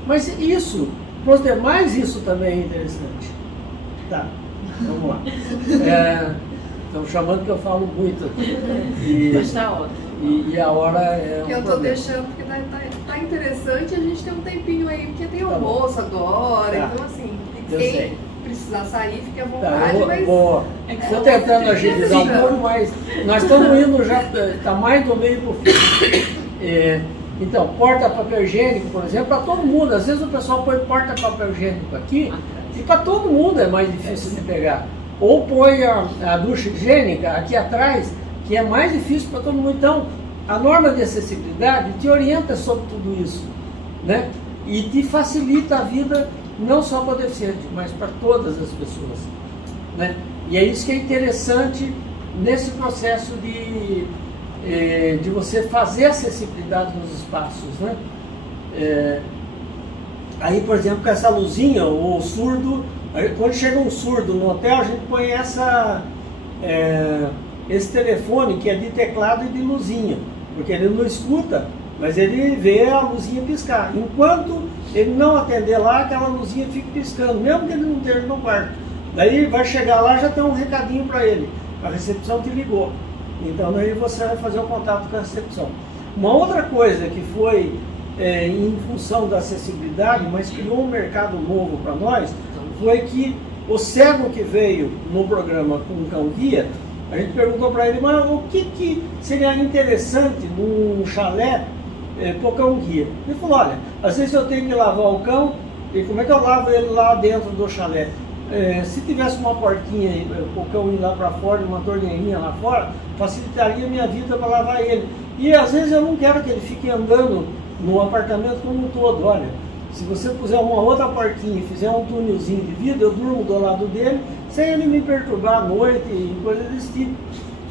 Mas isso, para os demais, isso também é interessante. Tá, vamos lá. Estão chamando que eu falo muito aqui. Mas está ótimo. E a hora é que eu estou deixando, porque tá interessante, a gente tem um tempinho aí, porque tem almoço agora, então assim, quem precisar sair, fique à vontade, mas... Estou tentando agilizar um pouco, mas nós estamos indo já, está mais do meio para o fim. Então, porta-papel higiênico, por exemplo, para todo mundo. Às vezes o pessoal põe porta-papel higiênico aqui, e para todo mundo é mais difícil de pegar. Ou põe a ducha higiênica aqui atrás, que é mais difícil para todo mundo. Então, a norma de acessibilidade te orienta sobre tudo isso, né? E te facilita a vida, não só para o deficiente, mas para todas as pessoas, né? E é isso que é interessante nesse processo de você fazer acessibilidade nos espaços, né? Aí, por exemplo, com essa luzinha, o surdo, quando chega um surdo no hotel, a gente põe esse telefone que é de teclado e de luzinha, porque ele não escuta, mas ele vê a luzinha piscar. Enquanto ele não atender lá, aquela luzinha fica piscando, mesmo que ele não esteja no quarto. Daí vai chegar lá, já tem um recadinho para ele, a recepção te ligou. Então daí você vai fazer o contato com a recepção. Uma outra coisa que foi em função da acessibilidade, mas criou um mercado novo para nós, foi que o cego que veio no programa com o cão guia, a gente perguntou para ele, mas o que seria interessante num chalé para o cão guia? Ele falou, olha, às vezes eu tenho que lavar o cão, e como é que eu lavo ele lá dentro do chalé? Se tivesse uma portinha para o cão ir lá para fora, uma torneirinha lá fora, facilitaria a minha vida para lavar ele. E às vezes eu não quero que ele fique andando no apartamento como um todo. Olha, se você puser uma outra portinha e fizer um túnelzinho de vidro, eu durmo do lado dele, sem ele me perturbar à noite e coisas desse tipo.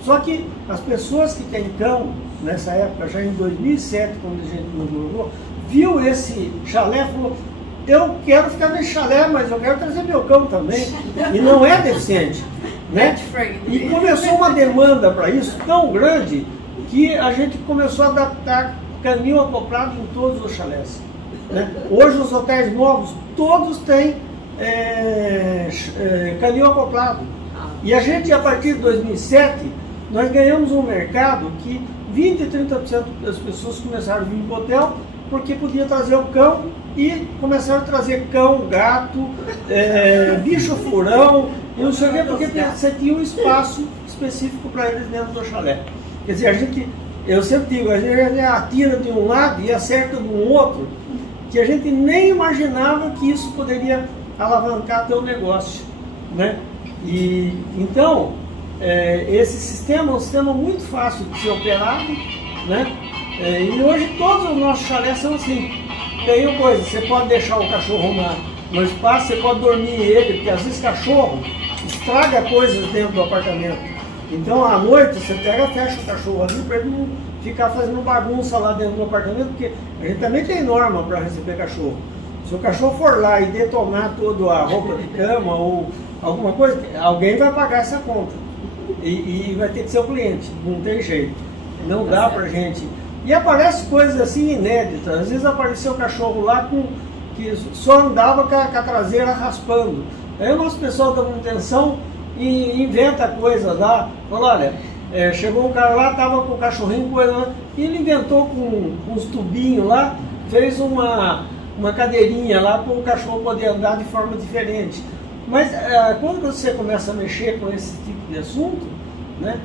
Só que as pessoas que têm cão, nessa época, já em 2007, quando a gente inaugurou, viu esse chalé e falou, eu quero ficar nesse chalé, mas eu quero trazer meu cão também. E não é deficiente, né? E começou uma demanda para isso tão grande que a gente começou a adaptar canil acoplado em todos os chalés, né? Hoje os hotéis novos, todos têm canil acoplado. E a gente, a partir de 2007, nós ganhamos um mercado que 20%, 30% das pessoas começaram a vir para o hotel porque podia trazer o cão e começaram a trazer cão, gato, bicho furão, e não sei o quê, porque você tinha um espaço específico para eles dentro do chalé. Quer dizer, eu sempre digo, a gente atira de um lado e acerta do outro, que a gente nem imaginava que isso poderia alavancar teu negócio, né? E então esse sistema é um sistema muito fácil de ser operado, né? E hoje todos os nossos chalés são assim. Tem coisa, você pode deixar o cachorro no espaço, você pode dormir ele, porque às vezes cachorro estraga coisas dentro do apartamento. Então à noite você fecha o cachorro ali para ele não ficar fazendo bagunça lá dentro do apartamento, porque a gente também tem norma para receber cachorro. Se o cachorro for lá e detonar toda a roupa de cama ou alguma coisa, alguém vai pagar essa conta. E vai ter que ser o cliente, não tem jeito. Não dá pra gente. E aparece coisas assim inéditas. Às vezes apareceu o cachorro lá que só andava com a traseira raspando. Aí o nosso pessoal da manutenção inventa coisas lá. Fala, olha, chegou um cara lá, tava com o cachorrinho, e ele inventou com uns tubinhos lá, fez uma cadeirinha lá para o cachorro poder andar de forma diferente. Mas quando você começa a mexer com esse tipo de assunto, né,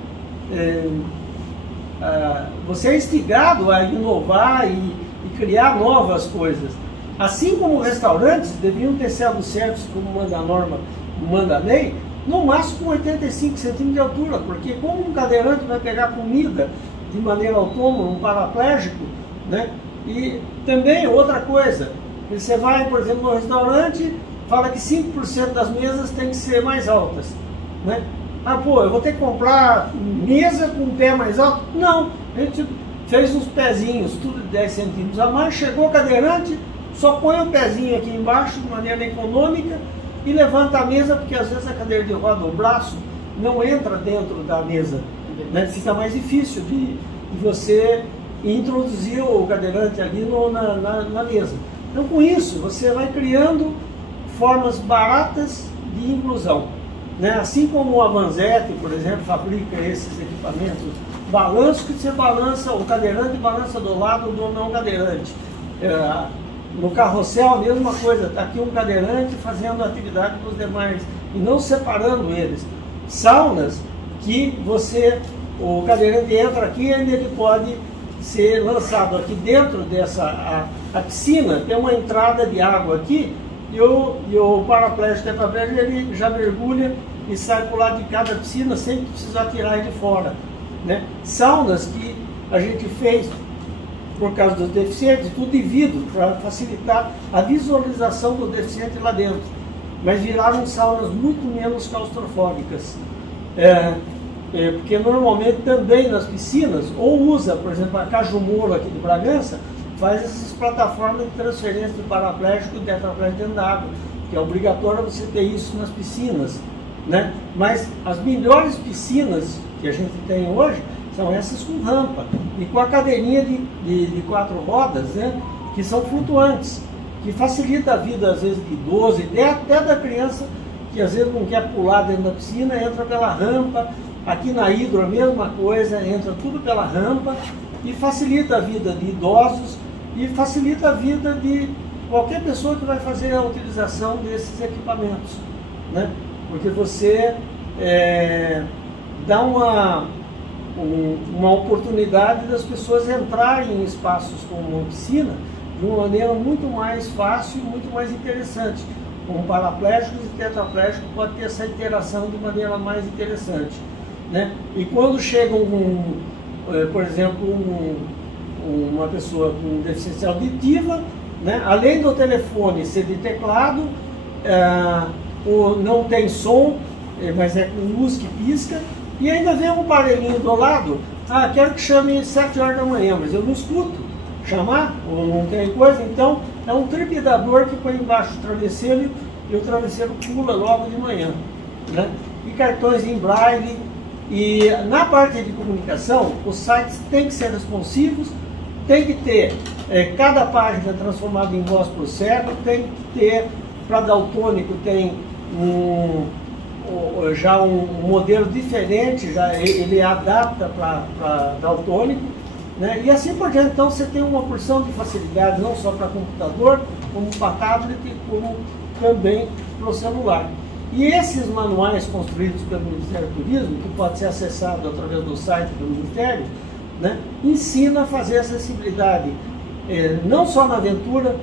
você é instigado a inovar e criar novas coisas. Assim como restaurantes deviam ter sido certos, como manda a norma, manda a lei, no máximo com 85 centímetros de altura, porque como um cadeirante vai pegar comida de maneira autônoma, um paraplégico, né? E também outra coisa, você vai, por exemplo, no restaurante, fala que 5% das mesas tem que ser mais altas, né? Eu vou ter que comprar mesa com um pé mais alto? Não, a gente fez uns pezinhos, tudo de 10 centímetros a mais, chegou o cadeirante, só põe o pezinho aqui embaixo de maneira econômica e levanta a mesa, porque às vezes a cadeira de roda, o braço, não entra dentro da mesa, né? Fica mais difícil de você introduzir o cadeirante ali na mesa. Então com isso você vai criando formas baratas de inclusão, né? Assim como a Manzetti, por exemplo, fabrica esses equipamentos, balanço que você balança, o cadeirante balança do lado do não cadeirante. No carrossel a mesma coisa, está aqui um cadeirante fazendo atividade com os demais e não separando eles. Saunas que o cadeirante entra aqui e ele pode ser lançado aqui dentro dessa a piscina, tem uma entrada de água aqui e o paraplégico tetraplégico ele já mergulha e sai por lá de cada piscina sem precisar tirar ele de fora, né? Saunas que a gente fez por causa dos deficientes, tudo de vidro, para facilitar a visualização do deficiente lá dentro, mas viraram saunas muito menos claustrofóbicas, porque normalmente também nas piscinas, ou usa, por exemplo, a Cajumolo aqui de Bragança, faz essas plataformas de transferência do paraplégico e do tetraplégico dentro da água, que é obrigatório você ter isso nas piscinas, né? Mas as melhores piscinas que a gente tem hoje são essas com rampa e com a cadeirinha de 4 rodas, né? Que são flutuantes, que facilita a vida às vezes de idoso e até da criança que às vezes não quer pular dentro da piscina, entra pela rampa. Aqui na Hidro a mesma coisa, entra tudo pela rampa e facilita a vida de idosos e facilita a vida de qualquer pessoa que vai fazer a utilização desses equipamentos, né? Porque você dá uma oportunidade das pessoas entrarem em espaços como uma piscina de uma maneira muito mais fácil e muito mais interessante. Com paraplégicos e tetraplégicos pode ter essa interação de maneira mais interessante, né? E quando chega por exemplo, uma pessoa com deficiência auditiva, né? Além do telefone ser de teclado, não tem som, mas é com luz que pisca, e ainda vem um aparelhinho do lado, quero que chame 7 horas da manhã, mas eu não escuto chamar, ou não tem coisa, então é um trepidador que põe embaixo o travesseiro e o travesseiro pula logo de manhã, né? E cartões em braille. E na parte de comunicação, os sites têm que ser responsivos, tem que ter cada página transformada em voz por cego, tem que ter, para daltônico tem já um modelo diferente, já ele adapta para daltônico, né? E assim por diante. Então você tem uma porção de facilidade, não só para computador, como para tablet, como também para o celular. E esses manuais construídos pelo Ministério do Turismo, que pode ser acessado através do site do Ministério, né, ensina a fazer acessibilidade, não só na aventura,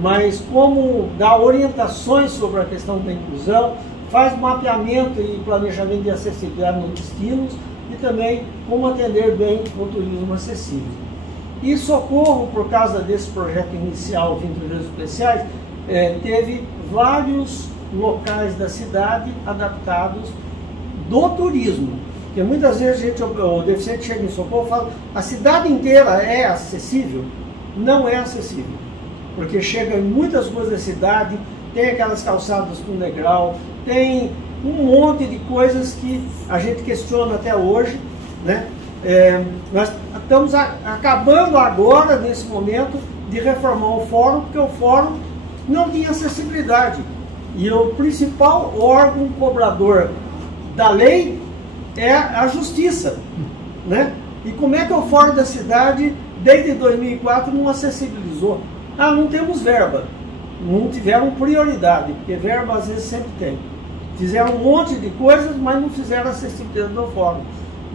mas como dá orientações sobre a questão da inclusão, faz mapeamento e planejamento de acessibilidade nos destinos e também como atender bem o turismo acessível. E Socorro, por causa desse projeto inicial de turismo especiais, teve vários locais da cidade adaptados do turismo. Porque muitas vezes o deficiente chega em Socorro e fala: a cidade inteira é acessível? Não é acessível, porque chega em muitas ruas da cidade, tem aquelas calçadas com degrau, tem um monte de coisas que a gente questiona até hoje, né? Nós estamos acabando agora, nesse momento, de reformar o fórum, porque o fórum não tinha acessibilidade. E o principal órgão cobrador da lei é a justiça, né? E como é que o fórum da cidade, desde 2004, não acessibilizou? Não temos verba. Não tiveram prioridade, porque verba às vezes sempre tem. Fizeram um monte de coisas, mas não fizeram acessibilidade do fórum.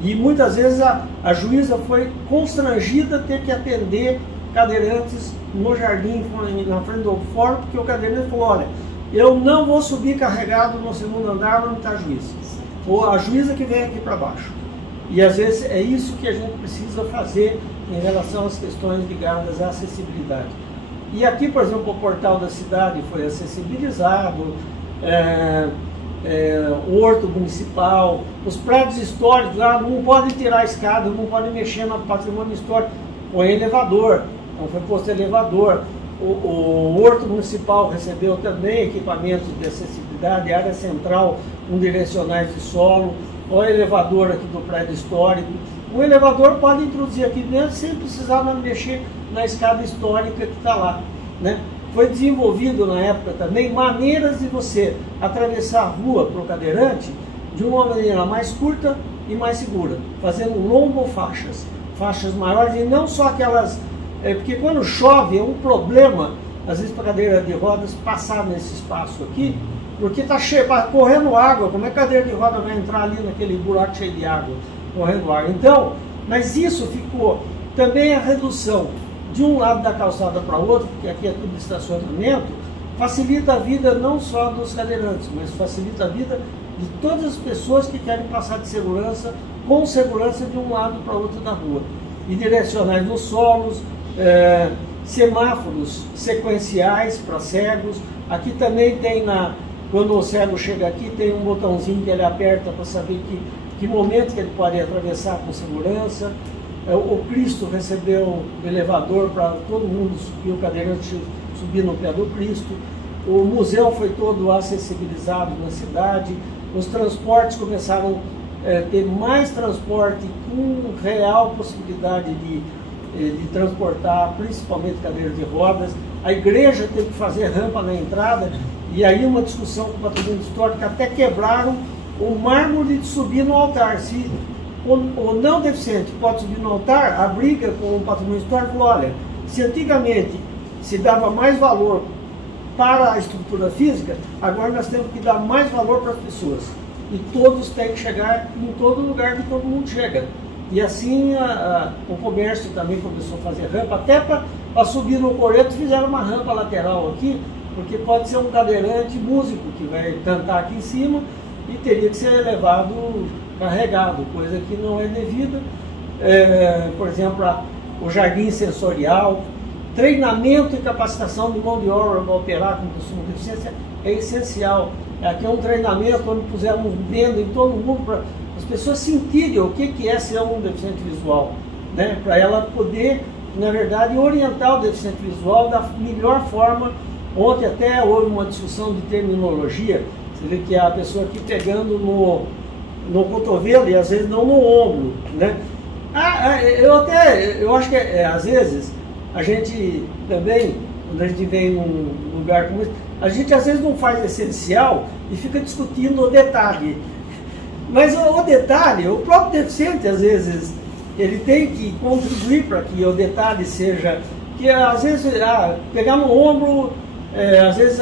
E muitas vezes a juíza foi constrangida a ter que atender cadeirantes no jardim, na frente do fórum, porque o cadeirante falou: olha, eu não vou subir carregado no segundo andar onde está a juíza. Ou a juíza que vem aqui para baixo. E às vezes é isso que a gente precisa fazer em relação às questões ligadas à acessibilidade. E aqui, por exemplo, o portal da cidade foi acessibilizado, o horto municipal, os prédios históricos lá não podem tirar a escada, não podem mexer no patrimônio histórico, põe elevador, então foi posto elevador. O horto municipal recebeu também equipamentos de acessibilidade, área central com direcionais de solo, o elevador aqui do prédio histórico. O elevador pode introduzir aqui dentro sem precisar mexer na escada histórica que está lá, né? Foi desenvolvido na época também maneiras de você atravessar a rua para o cadeirante de uma maneira mais curta e mais segura, fazendo lombofaixas, faixas maiores, e não só aquelas... porque quando chove é um problema, às vezes, para a cadeira de rodas passar nesse espaço aqui, porque está correndo água. Como é que a cadeira de roda vai entrar ali naquele buraco cheio de água, correndo água? Então, mas isso ficou também a redução de um lado da calçada para o outro, porque aqui é tudo estacionamento, facilita a vida não só dos cadeirantes, mas facilita a vida de todas as pessoas que querem passar de segurança, com segurança, de um lado para o outro da rua. E direcionais nos solos, semáforos sequenciais para cegos. Aqui também tem, quando o cego chega aqui, tem um botãozinho que ele aperta para saber que momento que ele pode atravessar com segurança. O Cristo recebeu o elevador para todo mundo subir, o cadeirante subir no pé do Cristo. O museu foi todo acessibilizado na cidade. Os transportes começaram a ter mais transporte com real possibilidade de transportar, principalmente cadeiras de rodas. A igreja teve que fazer rampa na entrada, e aí uma discussão com o patrimônio histórico, até quebraram o mármore de subir no altar. Se o não deficiente pode subir no altar, a briga com o patrimônio histórico falou: olha, se antigamente se dava mais valor para a estrutura física, agora nós temos que dar mais valor para as pessoas. E todos têm que chegar em todo lugar que todo mundo chega. E assim o comércio também começou a fazer rampa, até para subir no coreto fizeram uma rampa lateral aqui, porque pode ser um cadeirante músico que vai cantar aqui em cima e teria que ser levado carregado, coisa que não é devida. Por exemplo, o jardim sensorial, treinamento e capacitação de mão de obra para operar com pessoas com deficiência é essencial. Aqui é um treinamento onde puseram um vendo em todo mundo para as pessoas sentirem o que é ser um deficiente visual, né? Para ela poder, na verdade, orientar o deficiente visual da melhor forma. Ontem até houve uma discussão de terminologia. Você vê que a pessoa aqui pegando no cotovelo e às vezes não no ombro, né? Eu acho que às vezes a gente também quando a gente vem num lugar como esse, a gente às vezes não faz essencial e fica discutindo o detalhe. Mas o detalhe, o próprio deficiente às vezes, ele tem que contribuir para que o detalhe seja, que às vezes pegar no ombro, às vezes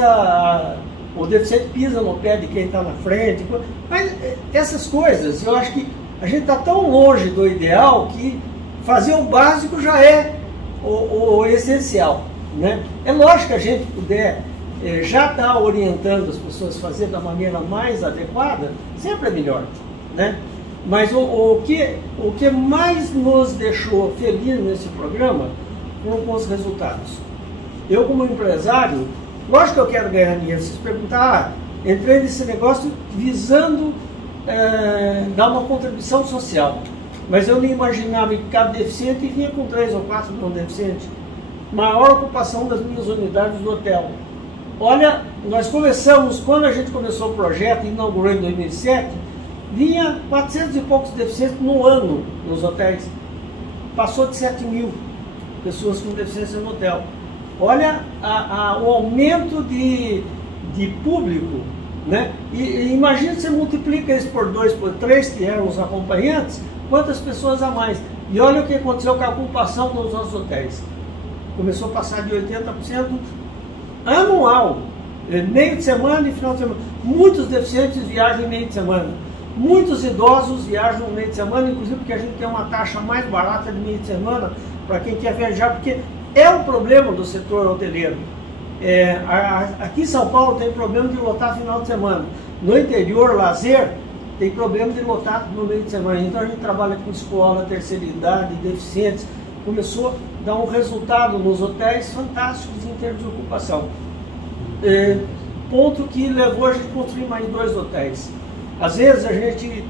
o deficiente pisa no pé de quem está na frente, mas essas coisas, eu acho que a gente está tão longe do ideal que fazer o básico já é o essencial, né? É lógico que a gente puder já estar orientando as pessoas a fazer da maneira mais adequada, sempre é melhor, né? Mas o que mais nos deixou felizes nesse programa foram com os resultados. Eu, como empresário, lógico que eu quero ganhar dinheiro. Vocês perguntar, entrei nesse negócio visando dar uma contribuição social. Mas eu não imaginava que cada deficiente vinha com 3 ou 4 não deficientes. Maior ocupação das minhas unidades do hotel. Olha, nós começamos, quando a gente começou o projeto, inaugurou em 2007, vinha 400 e poucos deficientes no ano nos hotéis. Passou de 7 mil pessoas com deficiência no hotel. Olha o aumento de público, né? E imagina se você multiplica isso por 2, por 3, que eram os acompanhantes, quantas pessoas a mais. E olha o que aconteceu com a ocupação nos nossos hotéis. Começou a passar de 80% anual, meio de semana e final de semana. Muitos deficientes viajam em meio de semana. Muitos idosos viajam no meio de semana, inclusive porque a gente tem uma taxa mais barata de meio de semana para quem quer viajar, porque é um problema do setor hoteleiro. Aqui em São Paulo tem problema de lotar final de semana. No interior, lazer, tem problema de lotar no meio de semana. Então a gente trabalha com escola, terceira idade, deficientes. Começou a dar um resultado nos hotéis fantásticos em termos de ocupação. Ponto que levou a gente a construir mais 2 hotéis. Às vezes a gente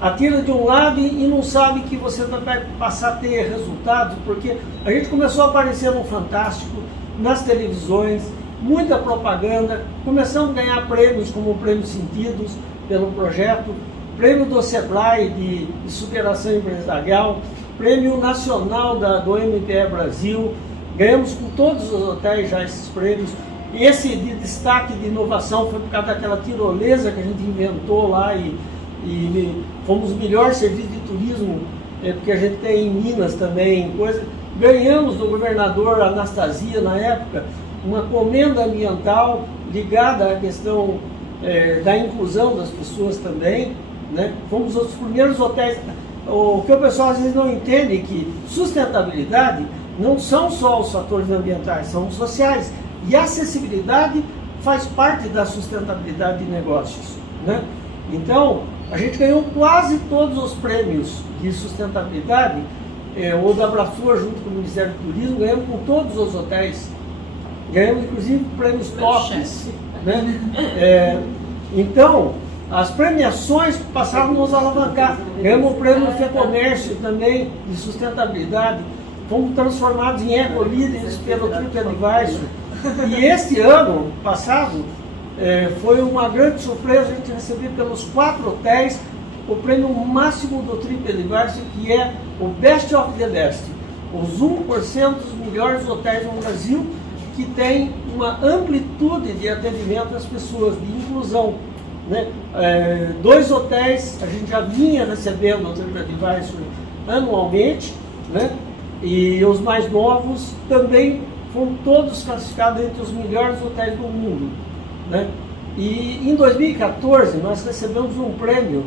atira de um lado e não sabe que você vai passar a ter resultados, porque a gente começou a aparecer no Fantástico, nas televisões, muita propaganda, começamos a ganhar prêmios como o Prêmio Sentidos pelo projeto, prêmio do Sebrae de superação empresarial, prêmio nacional do MPE Brasil, ganhamos com todos os hotéis já esses prêmios. Esse de destaque de inovação foi por causa daquela tirolesa que a gente inventou lá e fomos o melhor serviço de turismo, porque a gente tem em Minas também coisa. Ganhamos do governador Anastasia, na época, uma comenda ambiental ligada à questão da inclusão das pessoas também, né? Fomos os primeiros hotéis. O que o pessoal às vezes não entende é que sustentabilidade não são só os fatores ambientais, são os sociais. E a acessibilidade faz parte da sustentabilidade de negócios, né? Então, a gente ganhou quase todos os prêmios de sustentabilidade, o da Abraçua junto com o Ministério do Turismo, ganhamos com todos os hotéis. Ganhamos inclusive prêmios tops, né? Então, as premiações passaram a nos alavancar. Ganhamos o prêmio FEComércio também de sustentabilidade. Fomos transformados em ecolíderes pelo TripAdvisor. E este ano passado foi uma grande surpresa a gente receber pelos 4 hotéis o prêmio máximo do TripAdvisor, que é o Best of the Best. Os 1% dos melhores hotéis no Brasil, que tem uma amplitude de atendimento às pessoas, de inclusão, né? 2 hotéis a gente já vinha recebendo o TripAdvisor anualmente, né? E os mais novos também foram todos classificados entre os melhores hotéis do mundo, né? E em 2014 nós recebemos um prêmio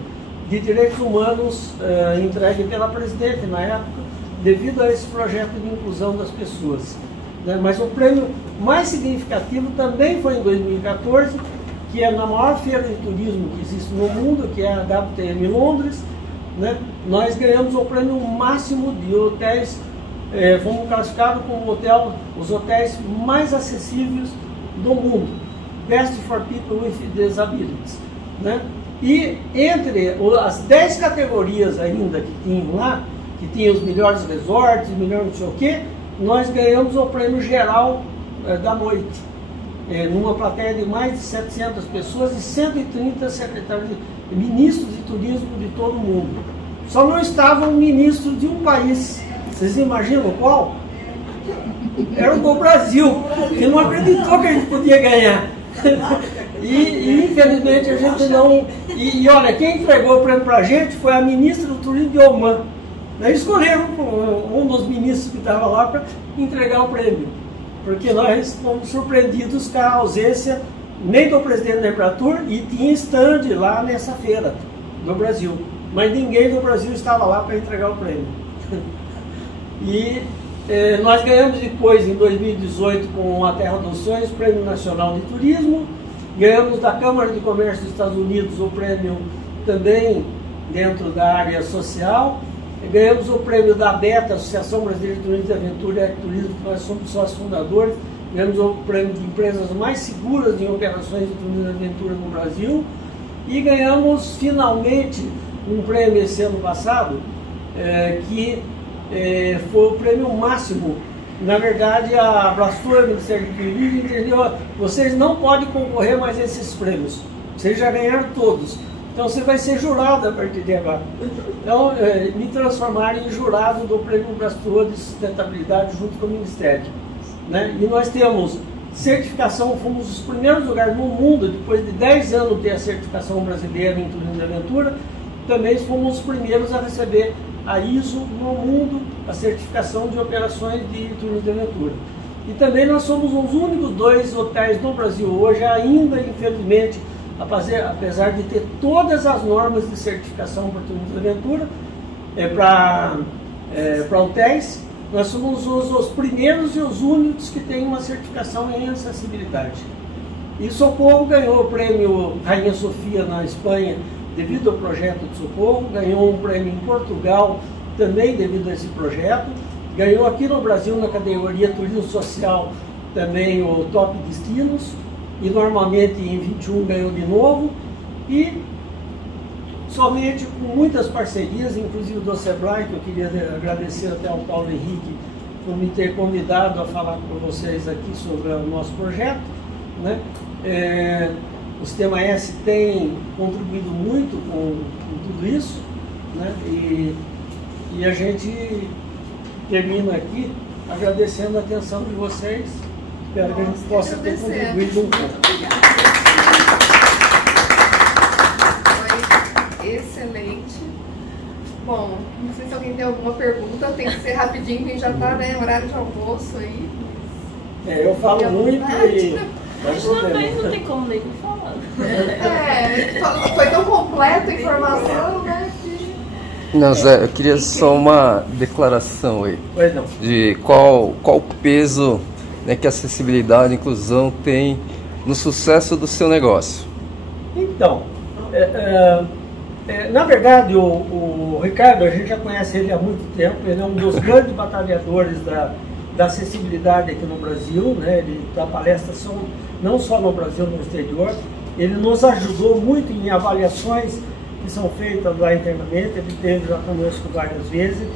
de direitos humanos entregue pela presidente na época, devido a esse projeto de inclusão das pessoas, né? Mas o prêmio mais significativo também foi em 2014, que é na maior feira de turismo que existe no mundo, que é a WTM Londres, né? Nós ganhamos o prêmio máximo de hotéis. Fomos classificados como os hotéis mais acessíveis do mundo, Best for People with Disabilities, né? E entre as 10 categorias ainda que tinham lá, que tinha os melhores resorts, melhor não sei o que, nós ganhamos o prêmio geral da noite, numa plateia de mais de 700 pessoas e 130 secretários, ministros de turismo de todo o mundo. Só não estava um ministro de um país. Vocês imaginam qual? Era o Go Brasil, que não acreditou que a gente podia ganhar. E infelizmente a gente não... E olha, quem entregou o prêmio para a gente foi a ministra do Turismo de Oman. Daí escolheram um dos ministros que estava lá para entregar o prêmio, porque nós fomos surpreendidos com a ausência nem do presidente da Embratur, e tinha stand lá nessa feira do Brasil, mas ninguém do Brasil estava lá para entregar o prêmio. E nós ganhamos depois, em 2018, com a Terra dos Sonhos, o Prêmio Nacional de Turismo. Ganhamos da Câmara de Comércio dos Estados Unidos o prêmio também dentro da área social. Ganhamos o prêmio da ABETA, Associação Brasileira de Turismo e Aventura e Ecoturismo, que nós somos sócios fundadores. Ganhamos o prêmio de empresas mais seguras em operações de turismo e aventura no Brasil. E ganhamos finalmente um prêmio esse ano passado, que foi o prêmio máximo. Na verdade, a Brastur, o Ministério do Turismo, entendeu? Vocês não podem concorrer mais a esses prêmios. Vocês já ganharam todos. Então você vai ser jurado a partir de agora. Então, me transformaram em jurado do Prêmio Brastur de Sustentabilidade junto com o Ministério. Né? E nós temos certificação, fomos os primeiros lugares no mundo, depois de 10 anos de ter a certificação brasileira em turismo e aventura, também fomos os primeiros a receber a ISO no mundo, a certificação de operações de turismo e aventura. E também nós somos os únicos 2 hotéis no Brasil hoje, ainda infelizmente, apesar de ter todas as normas de certificação para turismo e aventura, para hotéis, nós somos os primeiros e os únicos que têm uma certificação em acessibilidade. E Socorro ganhou o prêmio Rainha Sofia na Espanha devido ao projeto de Socorro, ganhou um prêmio em Portugal também devido a esse projeto, ganhou aqui no Brasil na categoria Turismo Social também o Top Destinos, e normalmente em 21 ganhou de novo, e somente com muitas parcerias, inclusive do Sebrae, que eu queria agradecer até ao Paulo Henrique por me ter convidado a falar com vocês aqui sobre o nosso projeto, né? O Sistema S tem contribuído muito com tudo isso, né? E a gente termina aqui agradecendo a atenção de vocês. Espero que a gente possa ter contribuído um pouco. Foi excelente. Bom, não sei se alguém tem alguma pergunta, tem que ser rapidinho, porque já está, né, horário de almoço aí. Eu falo muito e... Mas não tem como nem falar. Foi tão completa a informação, né? Não, Zé, eu queria só uma declaração aí. Pois não. De qual peso, né, que a acessibilidade e inclusão tem no sucesso do seu negócio. Então, na verdade, o Ricardo, a gente já conhece ele há muito tempo, ele é um dos grandes batalhadores da acessibilidade aqui no Brasil, né? Ele dá palestras não só no Brasil, no exterior. Ele nos ajudou muito em avaliações que são feitas lá internamente, ele esteve já conosco várias vezes.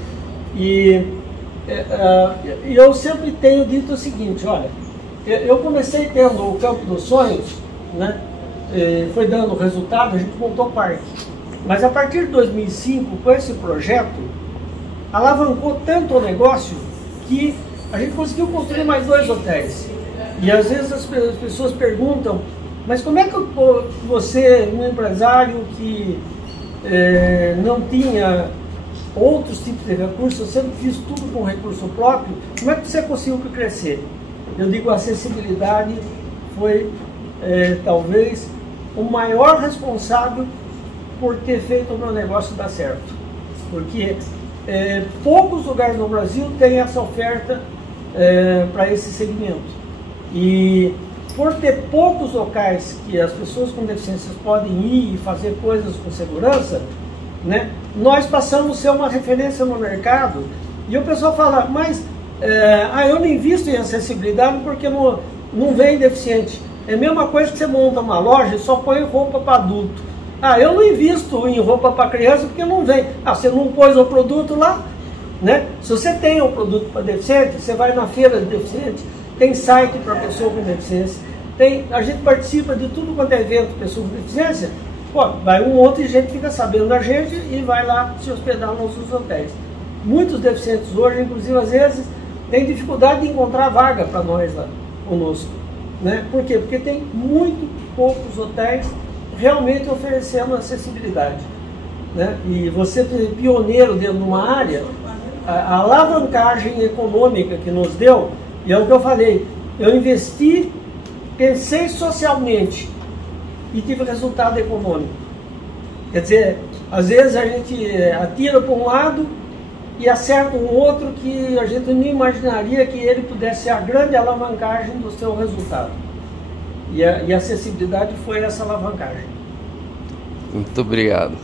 E eu sempre tenho dito o seguinte, olha, eu comecei tendo o Campo dos Sonhos, né? Foi dando resultado, a gente montou parque. Mas a partir de 2005, com esse projeto, alavancou tanto o negócio que a gente conseguiu construir mais 2 hotéis. E às vezes as pessoas perguntam, mas como é que você, um empresário que não tinha outros tipos de recursos, eu sempre fiz tudo com recurso próprio, como é que você conseguiu crescer? Eu digo, a acessibilidade foi talvez o maior responsável por ter feito o meu negócio dar certo. Porque poucos lugares no Brasil têm essa oferta para esse segmento. E por ter poucos locais que as pessoas com deficiências podem ir e fazer coisas com segurança, né, nós passamos a ser uma referência no mercado. E o pessoal fala, mas eu não invisto em acessibilidade porque não vem deficiente. É a mesma coisa que você monta uma loja e só põe roupa para adulto. Eu não invisto em roupa para criança porque não vem. Você não pôs o produto lá, né? Se você tem um produto para deficiente, você vai na feira de deficiente, tem site para pessoa com deficiência, a gente participa de tudo quanto é evento de pessoa com deficiência. Vai um monte de gente fica sabendo da gente e vai lá se hospedar nos nossos hotéis. Muitos deficientes hoje, inclusive às vezes, tem dificuldade de encontrar vaga para nós lá conosco. Né? Por quê? Porque tem muito poucos hotéis realmente oferecendo acessibilidade. Né? E você ser pioneiro dentro de uma área, a alavancagem econômica que nos deu, e é o que eu falei, eu investi, pensei socialmente e tive resultado econômico. Quer dizer, às vezes a gente atira para um lado e acerta um outro que a gente não imaginaria que ele pudesse ser a grande alavancagem do seu resultado. E a acessibilidade foi essa alavancagem. Muito obrigado.